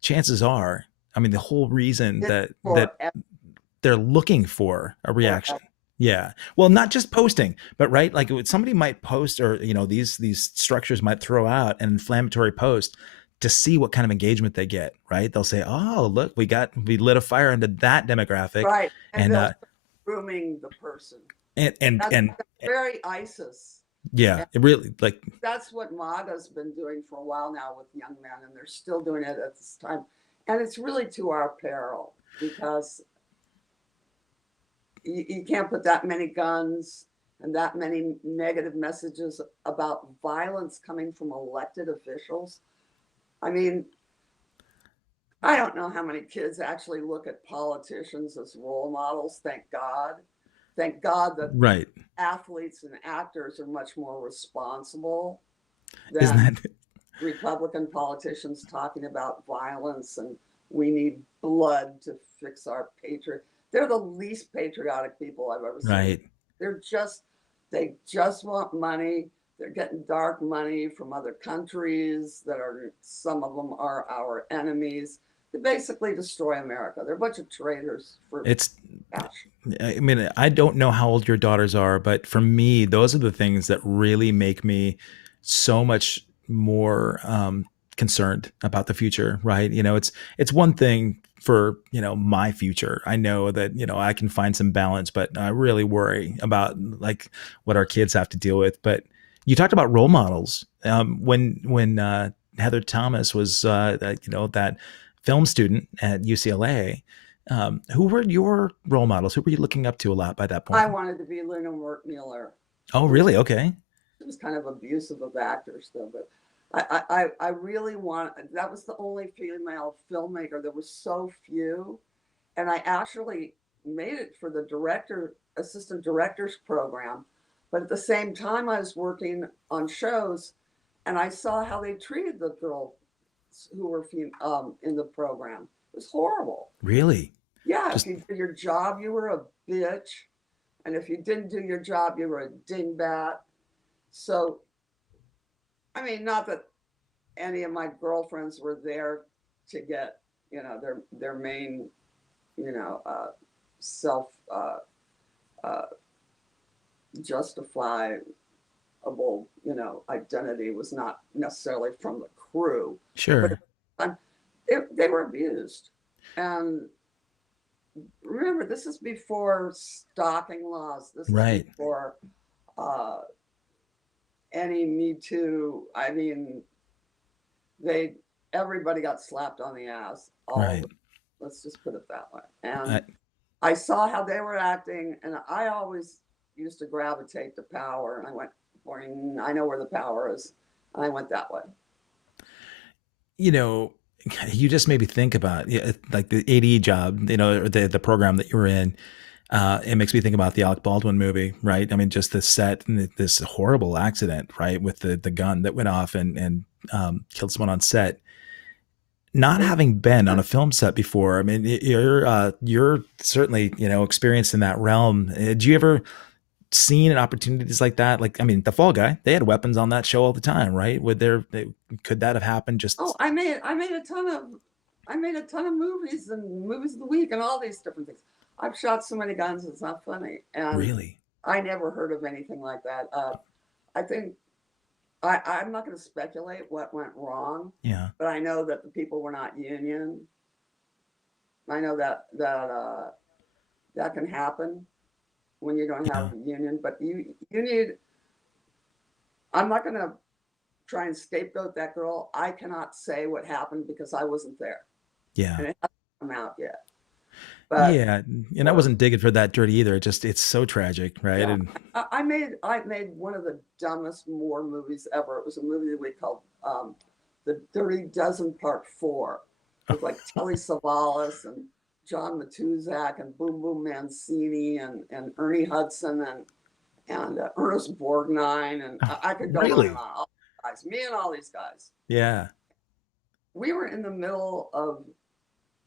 chances are, I mean, the whole reason It's that they're looking for a reaction. forever. Yeah. Well, not just posting, but right, like somebody might post, or these structures might throw out an inflammatory post to see what kind of engagement they get. Right? They'll say, "Oh, look, we lit a fire into that demographic," Right. And and they'll start grooming the person. and and That's and very ISIS. yeah, And it really like that's what MAGA's been doing for a while now with young men, and they're still doing it at this time. And it's really to our peril because you can't put that many guns and that many negative messages about violence coming from elected officials. I mean, I don't know how many kids actually look at politicians as role models. Thank God. Thank God that right. athletes and actors are much more responsible Isn't than that Republican politicians talking about violence and we need blood to fix our patriot. They're the least patriotic people I've ever seen. right? They're just, they just want money. They're getting dark money from other countries that are, some of them are our enemies. They basically destroy America. They're a bunch of traitors for It's cash. I mean, I don't know how old your daughters are, but for me, those are the things that really make me so much more concerned about the future, right? It's one thing for my future. I know that I can find some balance, but I really worry about like what our kids have to deal with. But you talked about role models. When Heather Thomas was that film student at UCLA. Who were your role models? Who were you looking up to a lot by that I point? wanted to be Lena Wertmuller. Oh, It was really? Okay. it was kind of abusive of actors though, but I really want, that was the only female filmmaker. There were so few. And I actually made it for the assistant director's program. But at the same time, I was working on shows and I saw how they treated the girls who were in the program. It was horrible. Really? Yeah, if Just you did your job, you were a bitch. And if you didn't do your job, you were a dingbat. So I mean, not that any of my girlfriends were there to get, their main, you know, uh, self uh, justifiable, identity was not necessarily from the crew, but sure. they were abused. And remember, this is before stalking laws. This is Right. before uh, any Me Too. I mean, they everybody got slapped on the ass. Right. Let's just put it that way. And I, I saw how they were acting, and I always used to gravitate to power. And I went, boing, I know where the power is. And I went that way. you know, you just made me think about like the AD job, or the program that you were in. It makes me think about the Alec Baldwin movie, right? I mean, just the set and this horrible accident, right, with the gun that went off and killed someone on set. Not It, having been on a film set before, I mean, you're certainly experienced in that realm. Did you ever seen opportunities like that? Like, I mean, The Fall Guy, they had weapons on that show all the time, right? Could that have happened? oh, Just I made a ton of movies and movies of the week and all these different things. I've shot so many guns, it's not funny. And really, I never heard of anything like that. I think I'm not going to speculate what went wrong, yeah, but I know that the people were not union. I know that can happen when you don't Yeah. have a union, but you need. I'm not going to try and scapegoat that girl. I cannot say what happened because I wasn't there, Yeah. and it hasn't come out yet. But Yeah. And I uh, wasn't digging for that dirty either. It's so tragic, right? yeah, And I made one of the dumbest war movies ever. It was a movie that we called The Dirty Dozen Part 4 with like Telly Savalas and John Matuzak and Boom Boom Mancini and Ernie Hudson and Ernest Borgnine, and I could go on and really? on. All these guys, me and all these guys. Yeah. We were in the middle of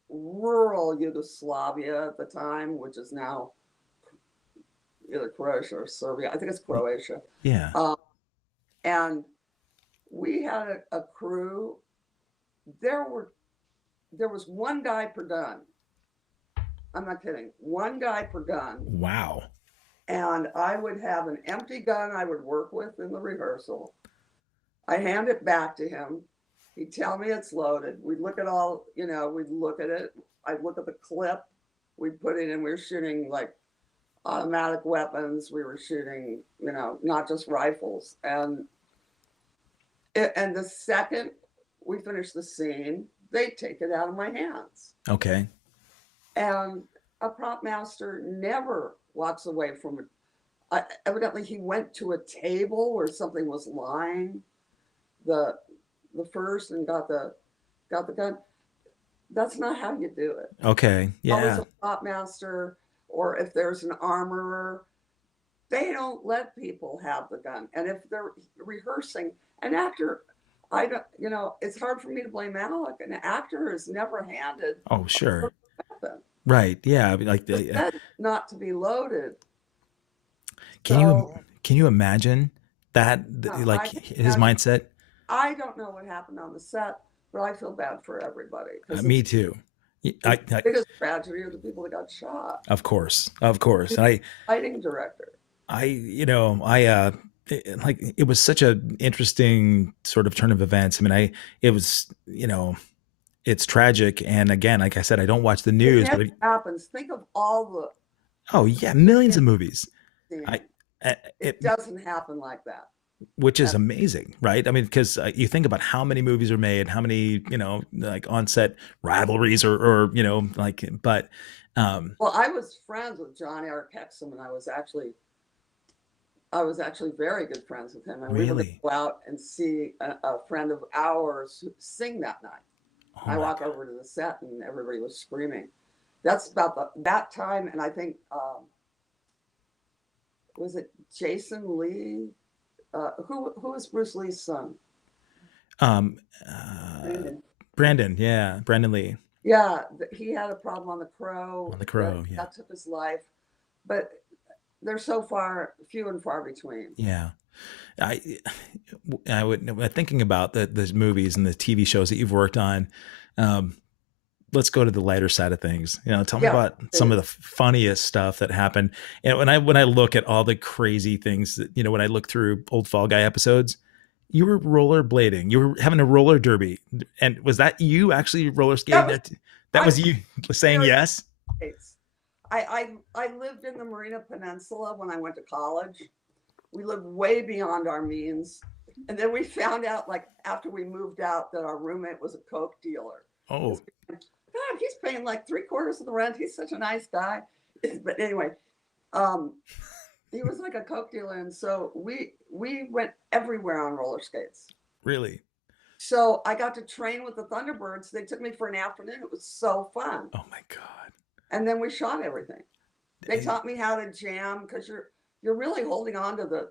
rural Yugoslavia at the time, which is now either Croatia or Serbia. I think it's Croatia. Yeah. Um, and we had a crew. There were there was one guy per gun. I'm not kidding. One guy per gun. Wow. And I would have an empty gun I would work with in the rehearsal. I hand it back to him. He'd tell me it's loaded. We'd look at all, we'd look at it. I'd look at the clip. We'd put it in. We were shooting like automatic weapons. We were shooting, not just rifles. And the second we finished the scene, they'd take it out of my hands. Okay. And a prop master never walks away from it. Evidently, he went to a table where something was lying, the first, and got the gun. That's not how you do it. Okay. Always Yeah. a prop master, or if there's an armorer, they don't let people have the gun. And if they're rehearsing, an actor, I don't, it's hard for me to blame Alec. An actor is never handed Oh, sure. a weapon. Right. Yeah. I mean, like It's meant not to be loaded. can you So can you imagine that no, like I can his imagine. mindset? I don't know what happened on the set, but I feel bad for everybody because Me too. it's the I biggest tragedy are the people that got shot. of course. Of course. He's And a fighting director. like it was such an interesting sort of turn of events. I mean, it was, it's tragic. And again, like I said, I don't watch the It news, never but happens. Think of all oh yeah, millions the of movies. I, scenes. it, It doesn't happen like that. which is Ever. amazing, right? I mean, because you think about how many movies are made, how many, like on-set rivalries like, but, Well, I was friends with John Eric Hexum, and I was actually very good friends with him, and we were going to really, go out and see a friend of ours sing that night. oh I my walk God, over to the set, and everybody was screaming. That's about that time, and I think was it Jason Lee? Who was Bruce Lee's son? um, uh, Brandon. Brandon Lee Yeah, he had a problem on The Crow on The that Crow, yeah, that took his life, but they're so far few and far between. yeah. I, I would thinking about the movies and the TV shows that you've worked on. Um, let's go to the lighter side of things. Tell me Yeah, about some of the funniest stuff that happened. And when I look at all the crazy things that, when I look through old Fall Guy episodes, you were rollerblading, you were having a roller derby. And was that you actually roller that skating was that? That I was you saying very yes? States. I lived in the Marina Peninsula when I went to college. We lived way beyond our means. And then we found out, like, after we moved out, that our roommate was a Coke dealer. Oh, God, he's paying like 3/4 of the rent. He's such a nice guy. But anyway, um, he was like a Coke dealer. And so we went everywhere on roller skates. really? So I got to train with the Thunderbirds. They took me for an afternoon. It was so fun. Oh my God. And then we shot everything. They Eh, taught me how to jam because you're really holding on to the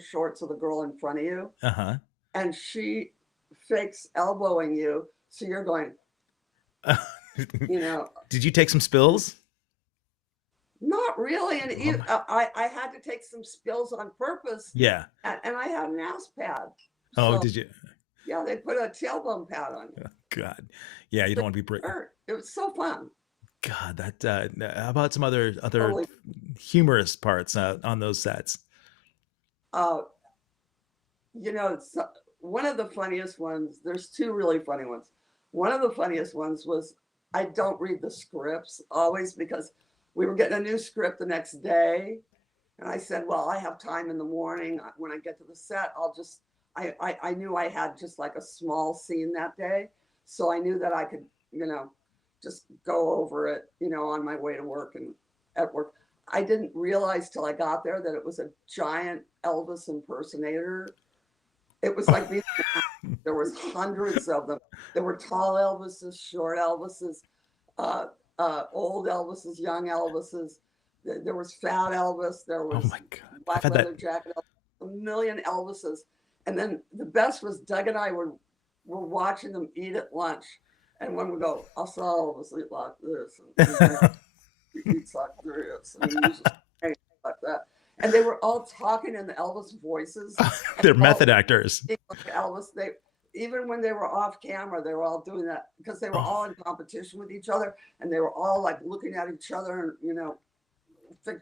shorts of the girl in front of you, Uh-huh. and she fakes elbowing you, so you're going, you know, Did you take some spills? not really. And Oh my, I had to take some spills on purpose, yeah. and I had an ass pad. Oh, So did you? yeah, they put a tailbone pad on you. God. Yeah, you don't But want to be it hurt. It was so fun. God, that how about some other Totally. humorous parts on those sets? Uh, one of the funniest ones. There's two really funny ones. One of the funniest ones was I don't read the scripts always because we were getting a new script the next day. And I said, well, I have time in the morning. When I get to the set, I'll just, I knew I had just like a small scene that day. So I knew that I could, just go over it, on my way to work and at work. I didn't realize till I got there that it was a giant Elvis impersonator. It was like there was hundreds of them. There were tall Elvises, short Elvises, old Elvises, young Elvises. There was fat Elvis. There Oh was my God. black leather jacket. A million Elvises. And then the best was Doug and I were watching them eat at lunch. And when we go, I saw Elvis eat like this, and he eats like this, and he uses like that. And they were all talking in the Elvis voices. They're method actors. Like Elvis, even when they were off camera, they were all doing that because they were all in competition with each other, and they were all like looking at each other and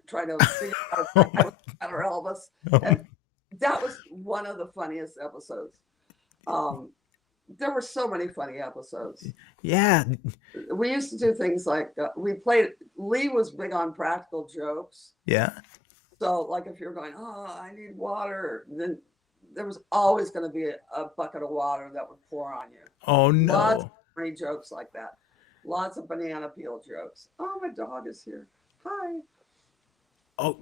trying to figure out how to better Elvis. And that was one of the funniest episodes. There were so many funny episodes. Yeah. We used to do things like Lee was big on practical jokes. Yeah. So like if you're going, oh, I need water, then there was always going to be a bucket of water that would pour on you. Oh no. Lots of funny jokes like that. Lots of banana peel jokes. Oh, my dog is here. Hi. Oh,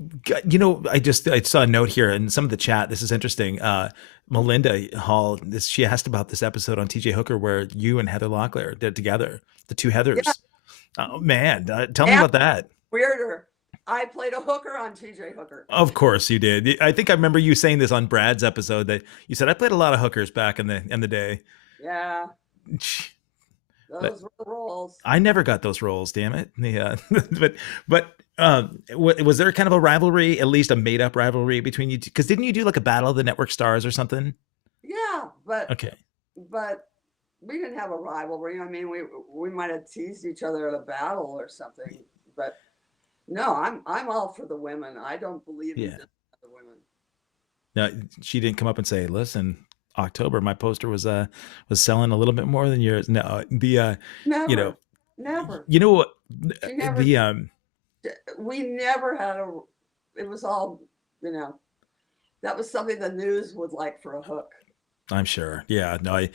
I saw a note here in some of the chat. This is interesting. Melinda Hall, she asked about this episode on TJ Hooker where you and Heather Locklear did together, the two Heathers. Yeah. Oh man, tell me about that. Weirder. I played a hooker on TJ Hooker. Of course you did. I think I remember you saying this on Brad's episode that you said I played a lot of hookers back in the day. Yeah. Those were the roles. I never got those roles, damn it. Yeah. but was there kind of a rivalry, at least a made up rivalry between you two? Because didn't you do like a battle of the network stars or something? Yeah, but okay. But we didn't have a rivalry. I mean, we might have teased each other at a battle or something, but no, I'm all for the women. I don't believe in the women. No, she didn't come up and say, listen, October, my poster was selling a little bit more than yours. No, never. You know what? We never had it was all, that was something the news would like for a hook. I'm sure. Yeah, no,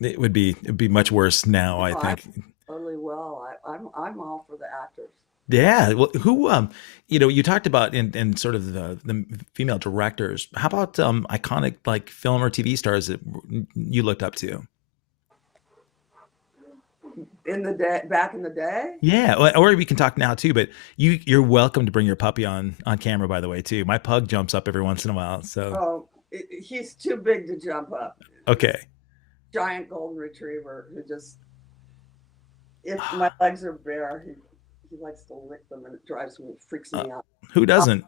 it would be much worse now. I think totally well. I'm all for the actors. Yeah. Well, who, you talked about in sort of the female directors. How about iconic like film or TV stars that you looked up to? Back in the day? Yeah, or we can talk now too. But you're welcome to bring your puppy on camera. By the way, too. My pug jumps up every once in a while. So he's too big to jump up. Okay. Giant golden retriever who just, if my legs are bare, he likes to lick them, and it freaks me out. Who doesn't?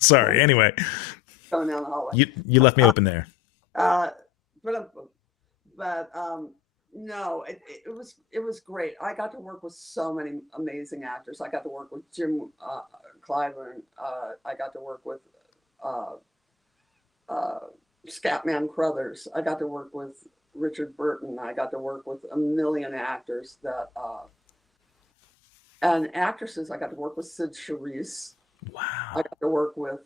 Sorry. Anyway, going down the hallway. You left me open there. But no, it was great. I got to work with so many amazing actors. I got to work with Jim Clyburn. I got to work with Scatman Crothers. I got to work with Richard Burton. I got to work with a million actors and actresses. I got to work with Sid Charisse. Wow. I got to work with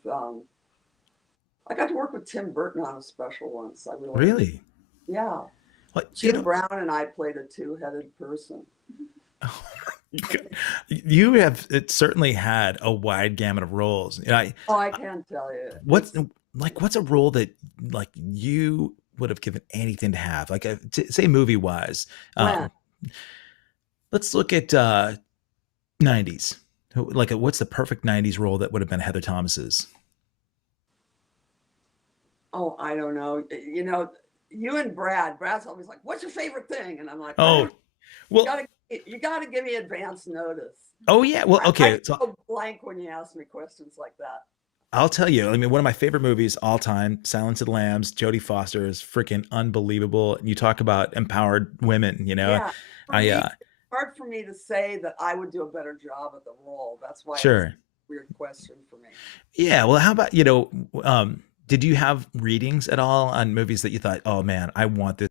Tim Burton on a special once. Really? Yeah. What, Jim Brown and I played a two-headed person. You have certainly had a wide gamut of roles. I can't tell you. What's a role that like you would have given anything to have? Like say movie wise. Let's look at 90s. Like what's the perfect 90s role that would have been Heather Thomas's? Oh, I don't know. You and Brad's always like, what's your favorite thing? And I'm like, well, you gotta give me advance notice. Oh yeah. Well, okay. I go blank when you ask me questions like that. I'll tell you, I mean, one of my favorite movies all time, Silence of the Lambs, Jodie Foster is freaking unbelievable. You talk about empowered women, Yeah. It's hard for me to say that I would do a better job at the role. That's why sure. It's a weird question for me. Yeah. Well, how about, did you have readings at all on movies that you thought, oh man, I want this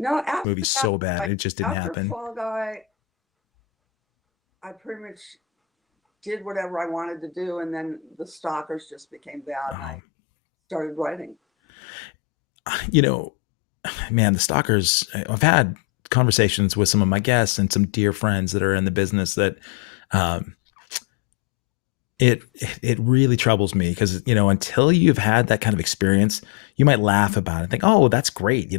No, after Movie that, so bad, it just didn't after happen. Fall Guy, I pretty much did whatever I wanted to do, and then the stalkers just became bad, and I Um, started writing. you know, man, the stalkers. I've had conversations with some of my guests and some dear friends that are in the business that um, it really troubles me because until you've had that kind of experience, you might laugh about it, think, oh, that's great.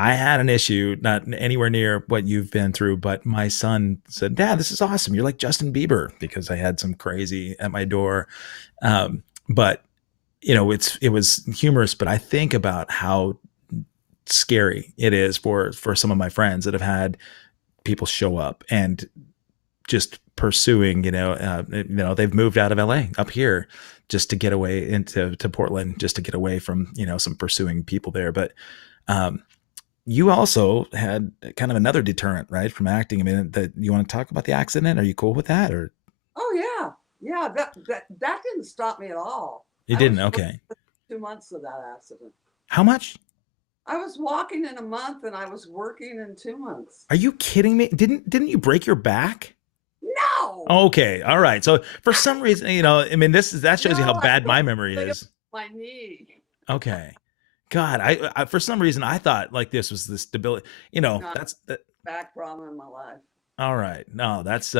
I had an issue, not anywhere near what you've been through, but my son said, Dad, this is awesome. You're like Justin Bieber because I had some crazy at my door. But it was humorous, but I think about how scary it is for some of my friends that have had people show up and just pursuing, they've moved out of LA up here just to get away to Portland, just to get away from, some pursuing people there. But um, you also had kind of another deterrent, right, from acting. I mean, that you want to talk about the accident? Are you cool with that, or Oh yeah, yeah. That didn't stop me at all. you I didn't? was Okay. 2 months of that accident. How much? I was walking in a month, and I was working in 2 months. Are you kidding me? Didn't you break your back? No, Okay, all right. So for some reason, I mean, that shows you how no, I bad broke my memory is. my knee. Okay. God, I for some reason I thought like this was the stability. Not That's that. back problem in my life. All right. No, that's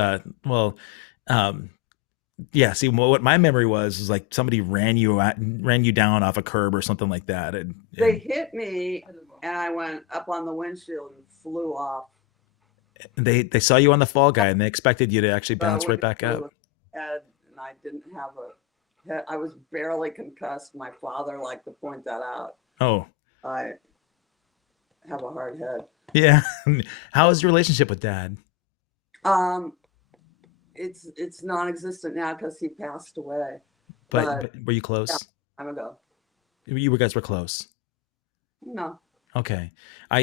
well, um, yeah. See, what my memory was like somebody ran you down off a curb or something like that, They and hit me, and I went up on the windshield and flew off. they saw you on the Fall Guy and they expected you to actually The bounce right back windshield up. was head, and I didn't have a head. I was barely concussed. My father liked to point that out. Oh, I have a hard head. yeah. How is your relationship with Dad? Um, it's non-existent now because he passed away. But But were you yeah, close? time ago. You guys were close. No, Okay. I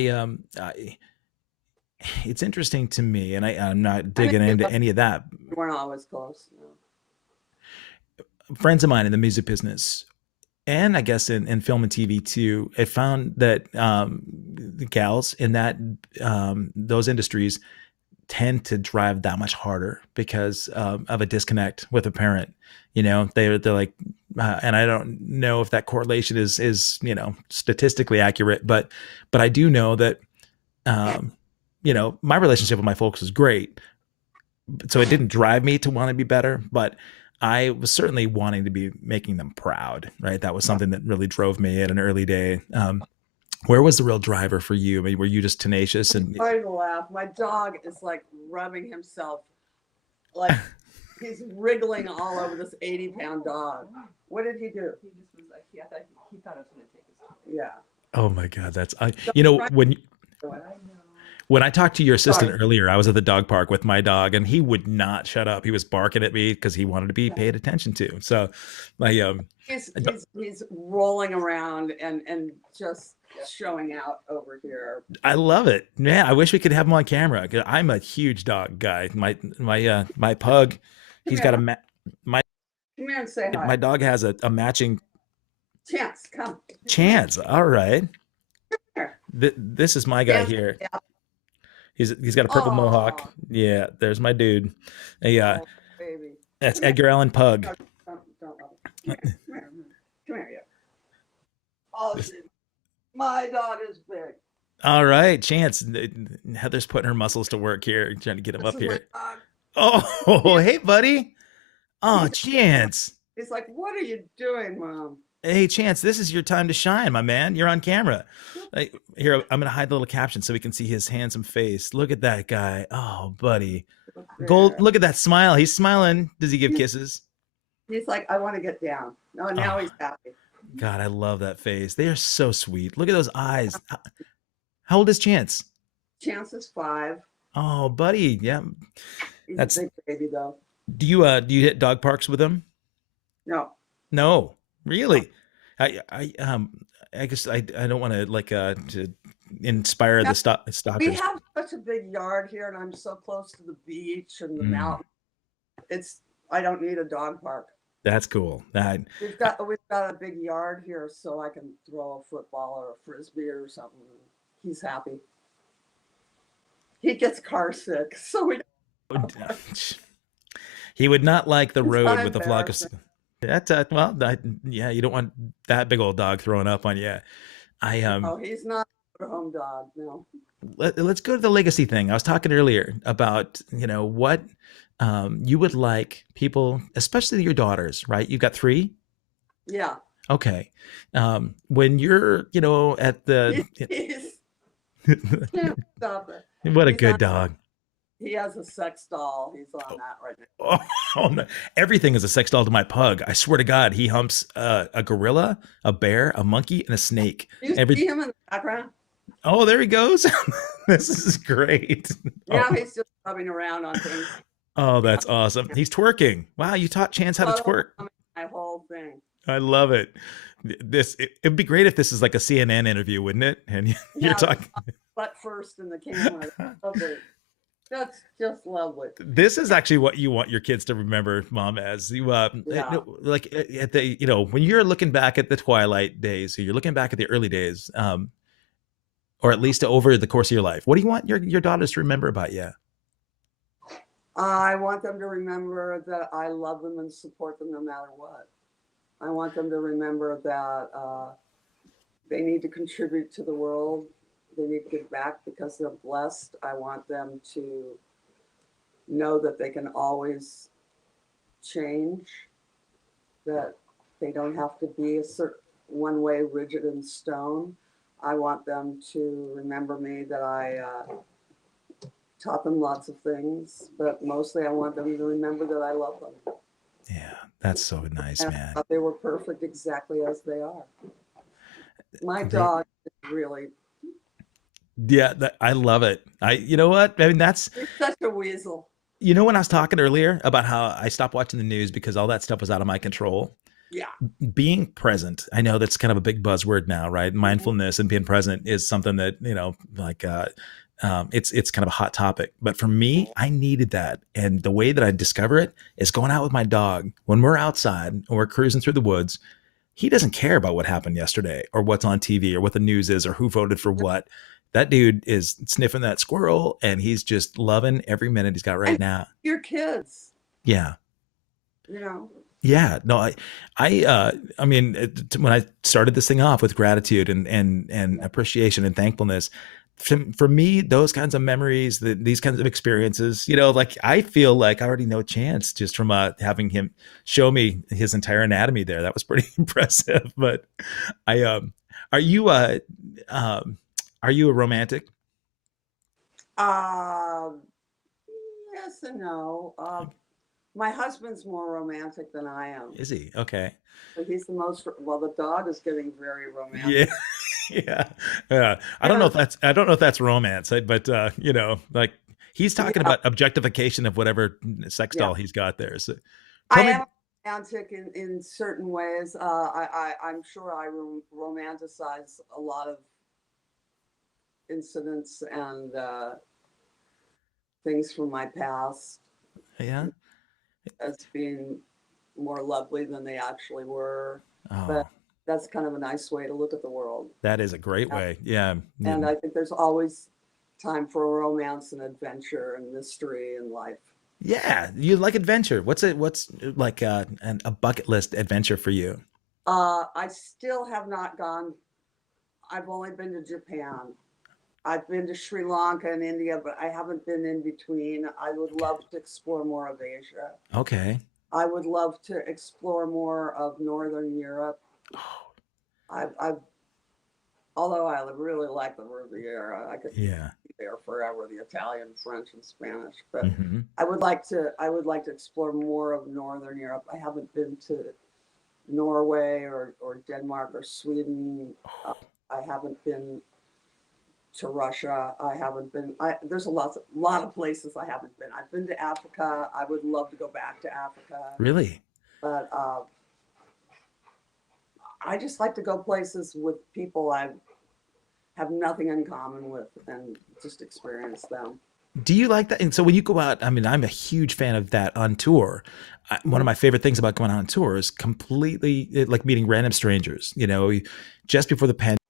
it's interesting to me, and I'm not I mean digging into any of that. we weren't always close. No. Friends of mine in the music business, and I guess in film and TV too, I found that the gals in those industries tend to drive that much harder because of a disconnect with a parent. They're like, and I don't know if that correlation is statistically accurate, but I do know that um, my relationship with my folks was great, so it didn't drive me to want to be better, but I was certainly wanting to be making them proud, right? That was something that really drove me at an early day. Where was the real driver for you? I mean, were you just tenacious and Sorry to laugh. My dog is like rubbing himself, like he's wriggling all over this 80-pound dog. What did he do? He just was like, I thought he thought I was going to take his toy. Yeah. oh my God, Right. when I talked to your assistant Sorry. earlier, I was at the dog park with my dog and he would not shut up. He was barking at me because he wanted to be paid attention to. So my He's rolling around and just showing out over here. I love it. Yeah, I wish we could have him on camera. 'Cause I'm a huge dog guy. My pug, Come he's got here. my Come here and say my hi. dog has a matching Chance, come. Chance. All right. Here. This is my guy Chance, here. yeah. He's got a purple mohawk. Oh, Yeah, there's my dude. Hey, oh, baby. that's Come here. Edgar Allan Pug. Don't love it. Come here. Come here, yeah. Oh, my dog is big. All right, Chance. Heather's putting her muscles to work here, trying to get him This up is my here. dog. Oh, hey, buddy. Oh, Chance. He's like, what are you doing, Mom? Hey, Chance, this is your time to shine, my man. You're on camera. Here, I'm going to hide the little caption so we can see his handsome face. Look at that guy. Oh, buddy. Gold. Look at that smile. He's smiling. Does he give kisses? He's like, I want to get down. No, now Oh, he's happy. God, I love that face. They are so sweet. Look at those eyes. How old is Chance? Chance is 5. Oh, buddy. Yeah. He's That's a big baby, though. do you hit dog parks with him? No. No. Really? I guess I don't want to to inspire No, the we stalkers. have such a big yard here, and I'm so close to the beach and the Mm, mountain. I don't need a dog park. that's cool. We've got a big yard here, so I can throw a football or a frisbee or something. he's happy. He gets car sick, so He would not like the it's road kind of with a flock of. embarrassing. That's yeah. You don't want that big old dog throwing up on you. I No, he's not a home dog. No. Let's go to the legacy thing. I was talking earlier about what you would like people, especially your daughters, right? You've got 3. Yeah. Okay. When you're at the He's can't stop it. what a He's good on, dog. he has a sex doll. He's on that right now. Oh, no. Everything is a sex doll to my pug. I swear to God, he humps a gorilla, a bear, a monkey, and a snake. You see him in the background? Oh, there he goes. This is great. Yeah, he's just rubbing around on things. Oh, that's awesome. He's twerking. Wow, you taught Chance how to twerk. My whole thing. I love it. It'd be great if this is like a CNN interview, wouldn't it? And you're talking butt first in the camera. Lovely. That's just lovely. This is actually what you want your kids to remember Mom as. You like at the when you're looking back at the twilight days, or you're looking back at the early days, or at least over the course of your life, what do you want your daughters to remember about you? I want them to remember that I love them and support them no matter what. I want them to remember that they need to contribute to the world. They need to give back because they're blessed. I want them to know that they can always change, that they don't have to be a certain one way, rigid in stone. I want them to remember me that I taught them lots of things, but mostly I want them to remember that I love them. Yeah, that's so nice, and man. They were perfect exactly as they are. My dog is really. Yeah, I love it. You know what? I mean, He's such a weasel. When I was talking earlier about how I stopped watching the news because all that stuff was out of my control. Yeah. Being present. I know that's kind of a big buzzword now, right? Mindfulness and being present is something that, it's kind of a hot topic. But for me, I needed that. And the way that I discover it is going out with my dog. When we're outside and we're cruising through the woods, he doesn't care about what happened yesterday or what's on TV or what the news is or who voted for what. That dude is sniffing that squirrel and he's just loving every minute he's got right now. Your kids. Yeah. Yeah. No, I mean, when I started this thing off with gratitude and appreciation and thankfulness, for me, those kinds of memories, these kinds of experiences, like I feel like I already know Chance just from having him show me his entire anatomy there. That was pretty impressive. But are you a romantic? Yes and no. My husband's more romantic than I am. Is he? Okay. But he's the most. Well, the dog is getting very romantic. Yeah. I don't know if that's romance, but like he's talking about objectification of whatever sex doll he's got there. So I am romantic in certain ways. I'm sure I romanticize a lot of incidents and things from my past. Yeah. As being more lovely than they actually were. Oh. But that's kind of a nice way to look at the world. That is a great way. Yeah. And I think there's always time for romance and adventure and mystery in life. Yeah. You like adventure. What's like a bucket list adventure for you? I still have not gone. I've only been to Japan. I've been to Sri Lanka and India, but I haven't been in between. I would love to explore more of Asia. Okay. I would love to explore more of Northern Europe. Although I really like the Riviera, I could be there forever. The Italian, French, and Spanish. But I would like to explore more of Northern Europe. I haven't been to Norway or Denmark or Sweden. I haven't been to Russia. I haven't been. There's a lot of places I haven't been. I've been to Africa. I would love to go back to Africa. Really? But I just like to go places with people I have nothing in common with and just experience them. Do you like that? And so when you go out, I mean, I'm a huge fan of that on tour. One of my favorite things about going on tour is completely like meeting random strangers. Just before the pandemic.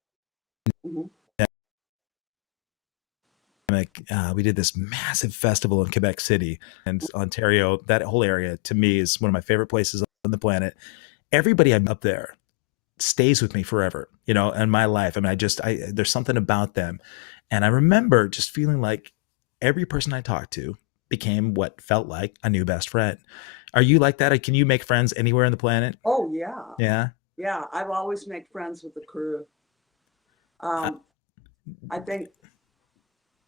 pandemic, we did this massive festival in Quebec City and Ontario. That whole area to me is one of my favorite places on the planet. Everybody I'm up there stays with me forever, in my life. I mean, there's something about them. And I remember just feeling like every person I talked to became what felt like a new best friend. Are you like that? Can you make friends anywhere on the planet? Oh yeah, Yeah. yeah. I've always made friends with the crew. Um, I think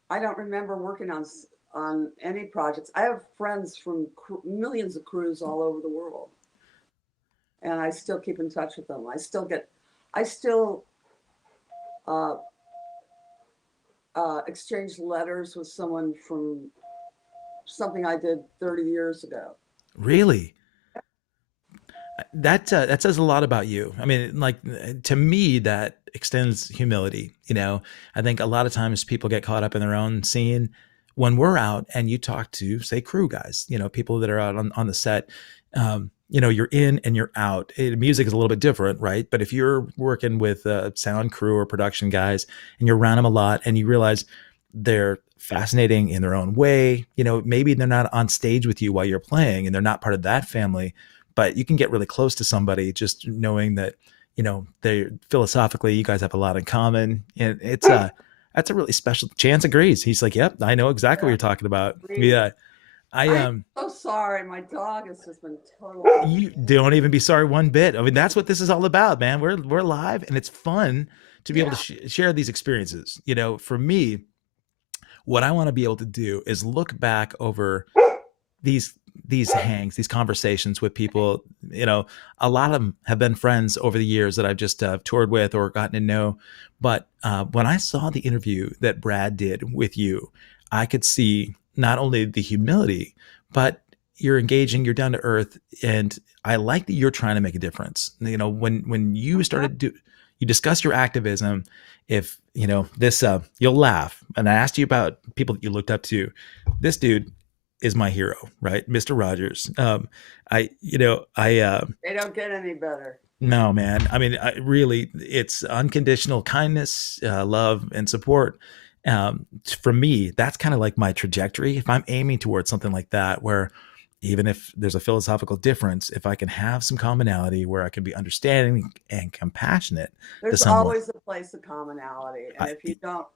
I don't remember working on any projects. I have friends from millions of crews all over the world, and I still keep in touch with them. I still uh, exchange letters with someone from something I did 30 years ago. Really? That says a lot about you. I mean, like, to me, that extends humility. I think a lot of times people get caught up in their own scene. When we're out and you talk to, say, crew guys, people that are out on the set, you're in and you're out. Music is a little bit different, right? But if you're working with a sound crew or production guys and you're around them a lot and you realize they're fascinating in their own way, maybe they're not on stage with you while you're playing and they're not part of that family, but you can get really close to somebody just knowing that, they philosophically, you guys have a lot in common. And that's a really special. Chance agrees. He's like, yep, I know exactly what you're talking about. Yeah. I'm so sorry. My dog has just been totally. You don't even be sorry one bit. I mean, that's what this is all about, man. We're live and it's fun to be able to share these experiences. For me, what I want to be able to do is look back over these these conversations with people. A lot of them have been friends over the years that I've just toured with or gotten to know. But when I saw the interview that Brad did with you, I could see not only the humility, but you're engaging, you're down to earth. And I like that you're trying to make a difference. When you started you discuss your activism, if this, you'll laugh. And I asked you about people that you looked up to. This dude is my hero, right? Mr. Rogers. They don't get any better. No, man. I mean, it's unconditional kindness, love, and support. For me, that's kind of like my trajectory. If I'm aiming towards something like that, where even if there's a philosophical difference, if I can have some commonality where I can be understanding and compassionate, there's always a place of commonality. And if you don't,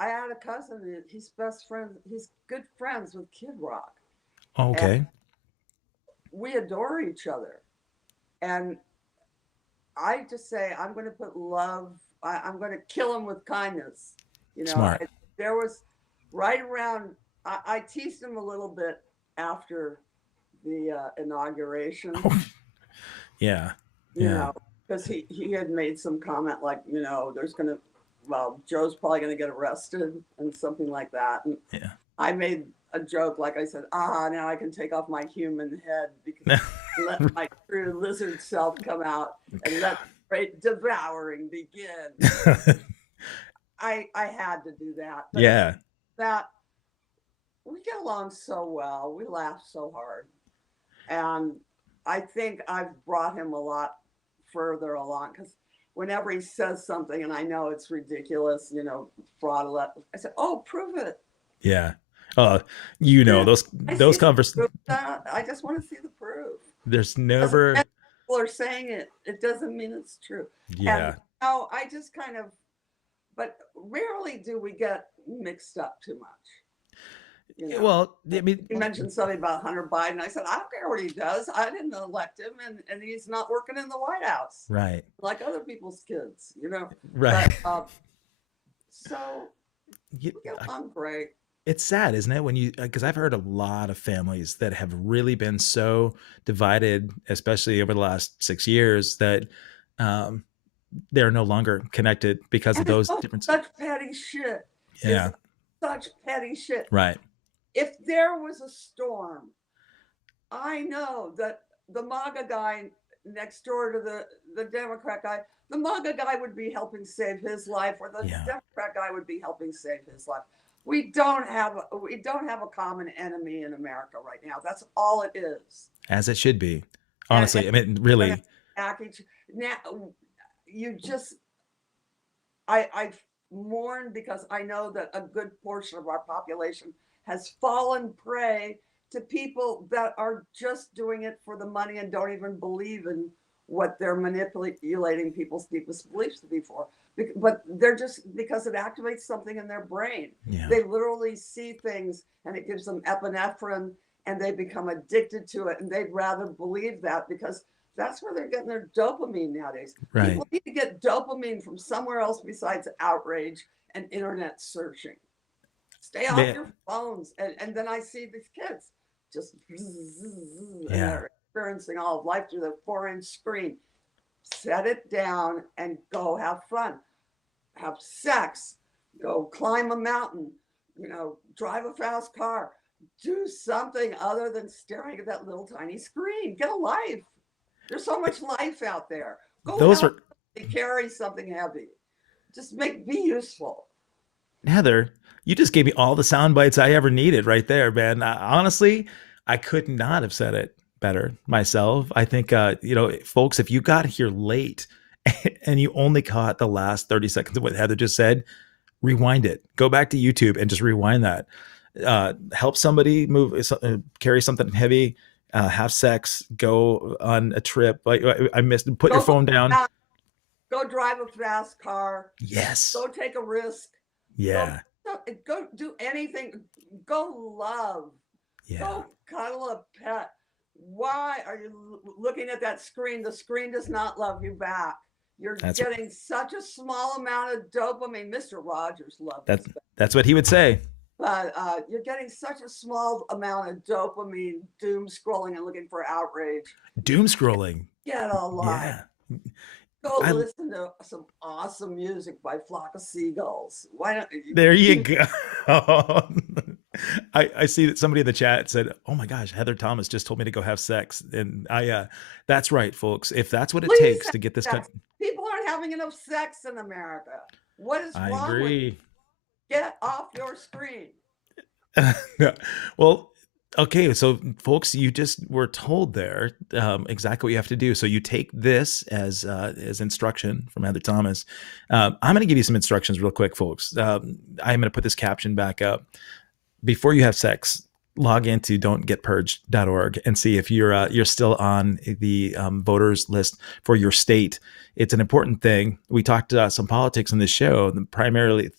I had a cousin, he's best friend, he's good friends with Kid Rock. Okay. And we adore each other. And I just say, I'm going to put love, I'm going to kill him with kindness. Smart. There was right around, I teased him a little bit after the inauguration. Yeah. Because he had made some comment like, Joe's probably going to get arrested and something like that. And I made a joke, like I said, now I can take off my human head because let my true lizard self come out and let the great devouring begin. I had to do that. But that we get along so well. We laugh so hard. And I think I've brought him a lot further along because whenever he says something and I know it's ridiculous, fraudulent, I said, "Oh, prove it." Yeah. Those conversations. I just want to see the proof. There's never. People are saying it. It doesn't mean it's true. Yeah. And I just kind of, but rarely do we get mixed up too much. Well, I mean, you mentioned something about Hunter Biden. I said, I don't care what he does. I didn't elect him, and he's not working in the White House, right? Like other people's kids, Right. But, so we get along great. It's sad, isn't it? Because I've heard a lot of families that have really been so divided, especially over the last 6 years, that they're no longer connected because of those differences. Such petty shit. Yeah. Such petty shit. Right. If there was a storm, I know that the MAGA guy next door to the Democrat guy, the MAGA guy would be helping save his life, or the Democrat guy would be helping save his life. We don't have a common enemy in America right now. That's all it is. As it should be. Honestly, I mean, really. Now, you just, I mourn because I know that a good portion of our population has fallen prey to people that are just doing it for the money and don't even believe in what they're manipulating people's deepest beliefs to be for. But they're just because it activates something in their brain. Yeah. They literally see things and it gives them epinephrine and they become addicted to it. And they'd rather believe that because that's where they're getting their dopamine nowadays. Right. People need to get dopamine from somewhere else besides outrage and internet searching. Stay off your phones. And then I see these kids just and they're experiencing all of life through the 4-inch screen. Set it down and go have fun. Have sex. Go climb a mountain. You know, drive a fast car. Do something other than staring at that little tiny screen. Get a life. There's so much life out there. Go carry something heavy. Just be useful. Heather, you just gave me all the sound bites I ever needed right there, man. Honestly, I could not have said it better myself. I think, folks, if you got here late and you only caught the last 30 seconds of what Heather just said, rewind it. Go back to YouTube and just rewind that. Help somebody carry something heavy, have sex, go on a trip. Like I missed, put your phone down. Go drive a fast car. Yes. Go take a risk. Yeah. Go do anything. Go love. Yeah. Go cuddle a pet. Why are you looking at that screen? The screen does not love you back. You're getting such a small amount of dopamine. Mr. Rogers loved that. That's what he would say. But you're getting such a small amount of dopamine, doom scrolling and looking for outrage. Doom scrolling. Get a life. Yeah. Go listen to some awesome music by Flock of Seagulls. Why don't you? There you go. I see that somebody in the chat said, "Oh my gosh, Heather Thomas just told me to go have sex," and that's right, folks. If that's what it takes to get this done, people aren't having enough sex in America. What is wrong? I agree. With you? Get off your screen. Well, okay, so folks, you just were told there exactly what you have to do. So you take this as instruction from Heather Thomas. I'm going to give you some instructions real quick, folks. I'm going to put this caption back up. Before you have sex, log into don'tgetpurged.org and see if you're still on the voters list for your state. It's an important thing. We talked some politics on this show. Primarily,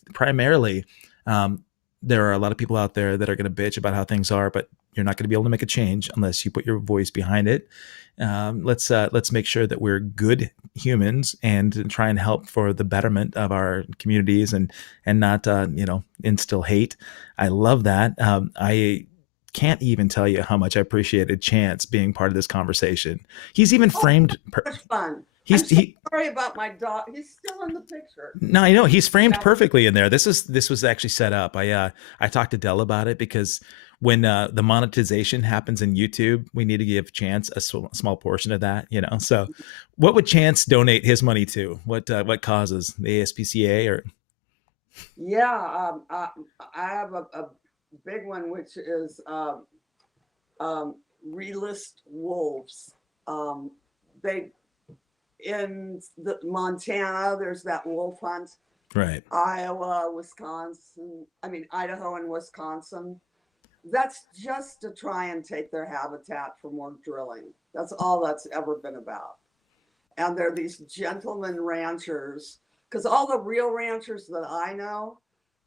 there are a lot of people out there that are going to bitch about how things are, but you're not going to be able to make a change unless you put your voice behind it. Let's make sure that we're good humans and try and help for the betterment of our communities and not instill hate. I love that. I can't even tell you how much I appreciated Chance being part of this conversation. He's even framed. Much fun. I'm sorry about my dog. He's still in the picture. No, I know he's framed perfectly in there. This was actually set up. I talked to Dell about it because when the monetization happens in YouTube, we need to give Chance a small portion of that. So what would Chance donate his money to? What causes? The ASPCA or? Yeah, I have a big one, which is relist wolves. In Montana, there's that wolf hunt. Right. Idaho and Wisconsin. That's just to try and take their habitat for more drilling. That's all that's ever been about. And they're these gentleman ranchers, because all the real ranchers that I know,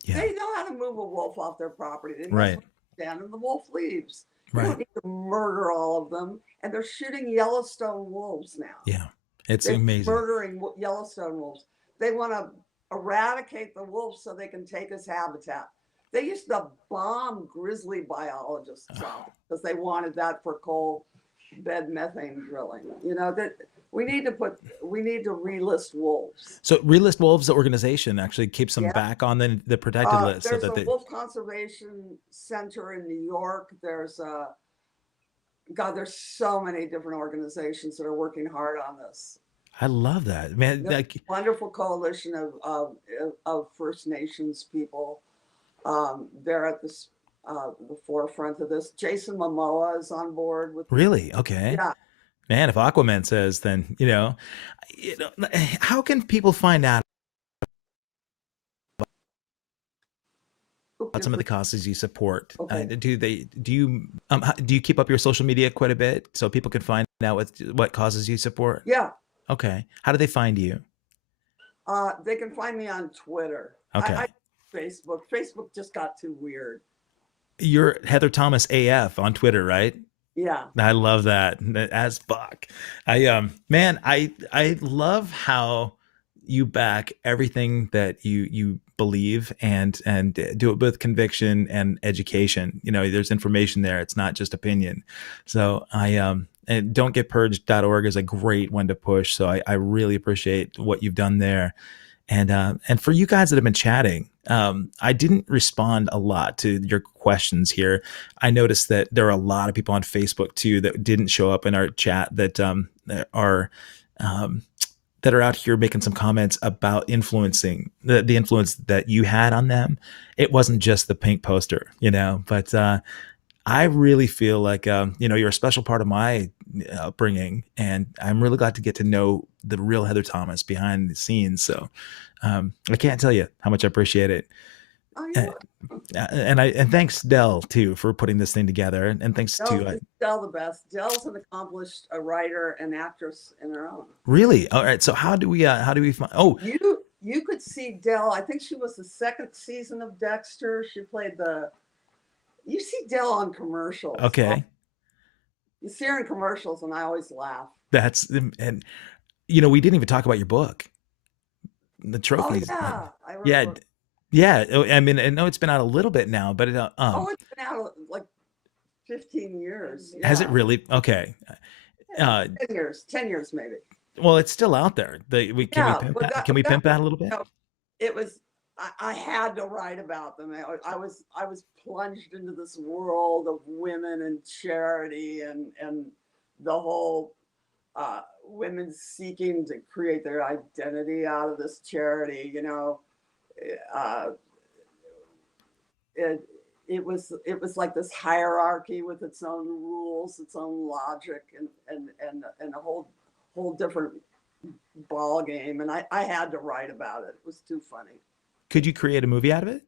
they know how to move a wolf off their property. They know stand and the wolf leaves. They don't need to murder all of them. And they're shooting Yellowstone wolves now. Yeah. It's amazing. Murdering Yellowstone wolves. They want to eradicate the wolves so they can take his habitat. They used to bomb grizzly biologists because they wanted that for coal bed methane drilling. That we need to relist wolves. So Relist Wolves, the organization, actually keeps them back on the protected list. There's a wolf conservation center in New York. There's there's so many different organizations that are working hard on this. I love that, man. Wonderful coalition of First Nations people. They're at the forefront of this. Jason Momoa is on board with. Really? Okay. Yeah. Man, if Aquaman says, then how can people find out Who about some gives of a the causes you support? okay? Do you keep up your social media quite a bit so people can find out what causes you support? Yeah, Okay. How do they find you? they can find me on Twitter. I Okay. Facebook. Facebook just got too weird. You're Heather Thomas AF on Twitter, right? Yeah. I love that as fuck. Man, I love how you back everything that you believe and do it with conviction and education. You know, there's information there. It's not just opinion. So and don'tgetpurged.org is a great one to push. So I really appreciate what you've done there. And for you guys that have been chatting, I didn't respond a lot to your questions here. I noticed that there are a lot of people on Facebook too that didn't show up in our chat that are um, that are out here making some comments about influencing the influence that you had on them. It wasn't just the pink poster, you know, but I really feel like you're a special part of my upbringing, and I'm really glad to get to know the real Heather Thomas behind the scenes. So I can't tell you how much I appreciate it. Oh, Uh, and thanks Dell too for putting this thing together, and thanks to Dell the best. Dell's an accomplished writer and actress in her own. really. All right, so how do we find? Oh, You could see Dell. I think she was the second season of Dexter. She played you see Dell on commercials. okay, You see her in commercials, and I always laugh. that's and we didn't even talk about your book, the trophies. Oh yeah, I wrote a Yeah, book. yeah. I mean, I know it's been out a little bit now, but It's been out like 15 years. has Yeah. it really? Okay. 10 years maybe. Well, it's still out there. Can we Yeah, pimp but that? Can we pimp that a little bit? it was I had to write about them. I was plunged into this world of women and charity and the whole women seeking to create their identity out of this charity. You know, uh, it it was like this hierarchy with its own rules, its own logic, and a whole different ball game. And I had to write about it. It was too funny. Could you create a movie out of it?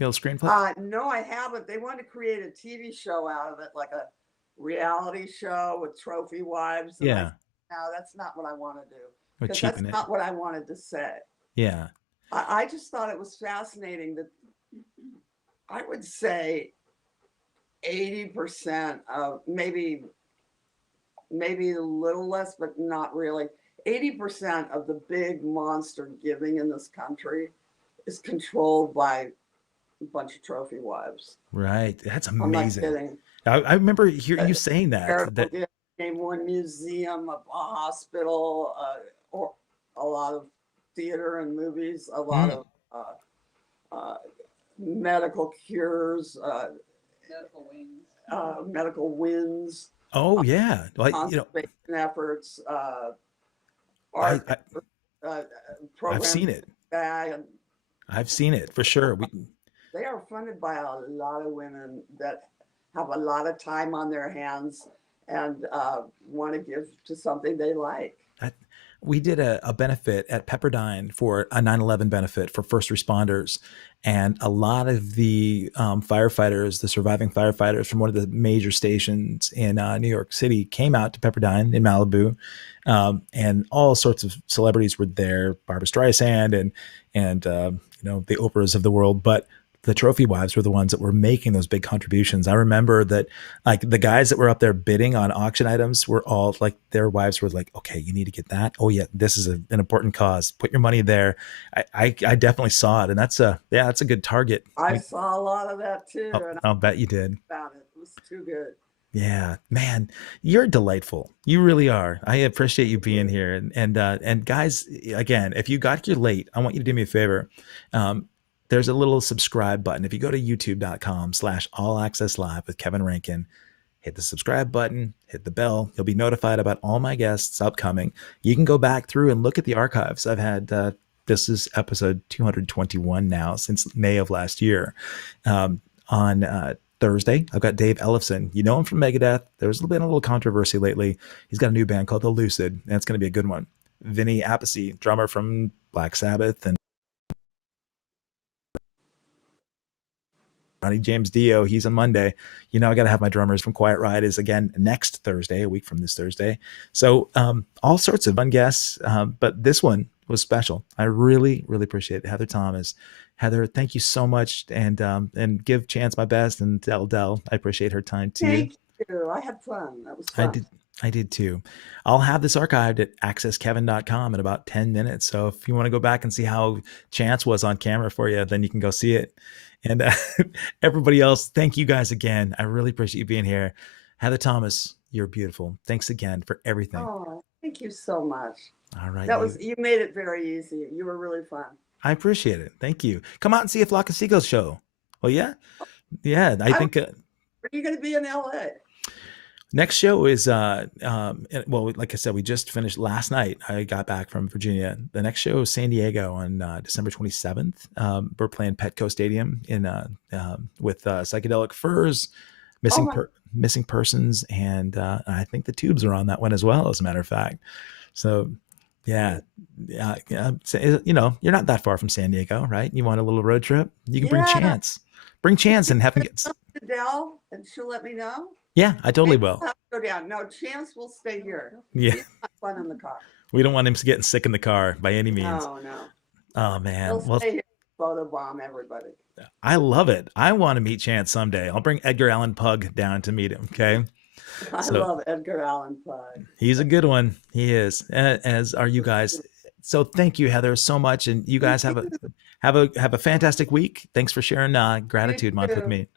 Get a screenplay? No, I haven't. They wanted to create a TV show out of it, like a reality show with trophy wives. And Yeah, no, that's not what I want to do, or because that's cheapen it. not what I wanted to say. Yeah. I just thought it was fascinating that I would say 80% of maybe a little less, but not really. 80% of the big monster giving in this country is controlled by a bunch of trophy wives. Right. That's I'm not amazing. kidding. I remember hearing you saying that. Name one museum, a hospital, or a lot of theater and movies, a lot of medical cures, medical wins. Oh yeah. Like conservation efforts, I, art I've seen it. I've seen it for sure. They are funded by a lot of women that have a lot of time on their hands and want to give to something they like. We did a benefit at Pepperdine for a 9/11 benefit for first responders. And a lot of the firefighters, the surviving firefighters from one of the major stations in New York City came out to Pepperdine in Malibu. And all sorts of celebrities were there, Barbara Streisand and the Oprahs of the world. But the trophy wives were the ones that were making those big contributions. I remember that, like, the guys that were up there bidding on auction items were all like, their wives were like, okay, you need to get that. Oh yeah, this is an important cause. Put your money there. I definitely saw it. And that's a good target. I saw a lot of that too. And I'll bet you did. About it. It was too good. Yeah, man, you're delightful. You really are. I appreciate you being here. And guys, again, if you got here late, I want you to do me a favor. There's a little subscribe button. If you go to youtube.com/allaccesslive with Kevin Rankin, hit the subscribe button, hit the bell. You'll be notified about all my guests upcoming. You can go back through and look at the archives. I've had, this is episode 221 now since May of last year. On Thursday, I've got Dave Ellefson. You know him from Megadeth. There's been a little controversy lately. He's got a new band called The Lucid, and it's going to be a good one. Vinny Appice, drummer from Black Sabbath, and Ronnie James Dio, he's on Monday. You know, I got to have my drummers from Quiet Riot is again next Thursday, a week from this Thursday. So all sorts of fun guests, but this one was special. I really, really appreciate it. Heather Thomas. Heather, thank you so much, and give Chance my best, and tell Dell I appreciate her time too. Thank you. I had fun. That was fun. I did too. I'll have this archived at accesskevin.com in about 10 minutes. So if you want to go back and see how Chance was on camera for you, then you can go see it. And everybody else, thank you guys again. I really appreciate you being here. Heather Thomas, you're beautiful. Thanks again for everything. Oh, thank you so much. All right. You made it very easy. You were really fun. I appreciate it. Thank you. Come out and see a Flock of Seagulls show. Well, yeah. Yeah. I think. Are you going to be in LA? Next show is, well, like I said, we just finished last night. I got back from Virginia. The next show is San Diego on December 27th. We're playing Petco Stadium with Psychedelic Furs, Missing Persons, and I think the Tubes are on that one as well, as a matter of fact. So, yeah. You know, you're not that far from San Diego, right? You want a little road trip? You can bring Chance. Bring Chance and have him get. To Dell, and she'll let me know. Yeah, I totally will. Go down. No, Chance will stay here. Yeah. He's not fun in the car. We don't want him getting sick in the car by any means. No. Oh, man. He'll stay here, photobomb everybody. I love it. I want to meet Chance someday. I'll bring Edgar Allan Pug down to meet him, okay? I love Edgar Allan Poe. He's a good one. He is, as are you guys. So thank you, Heather, so much. And you guys have a fantastic week. Thanks for sharing Gratitude Month with me.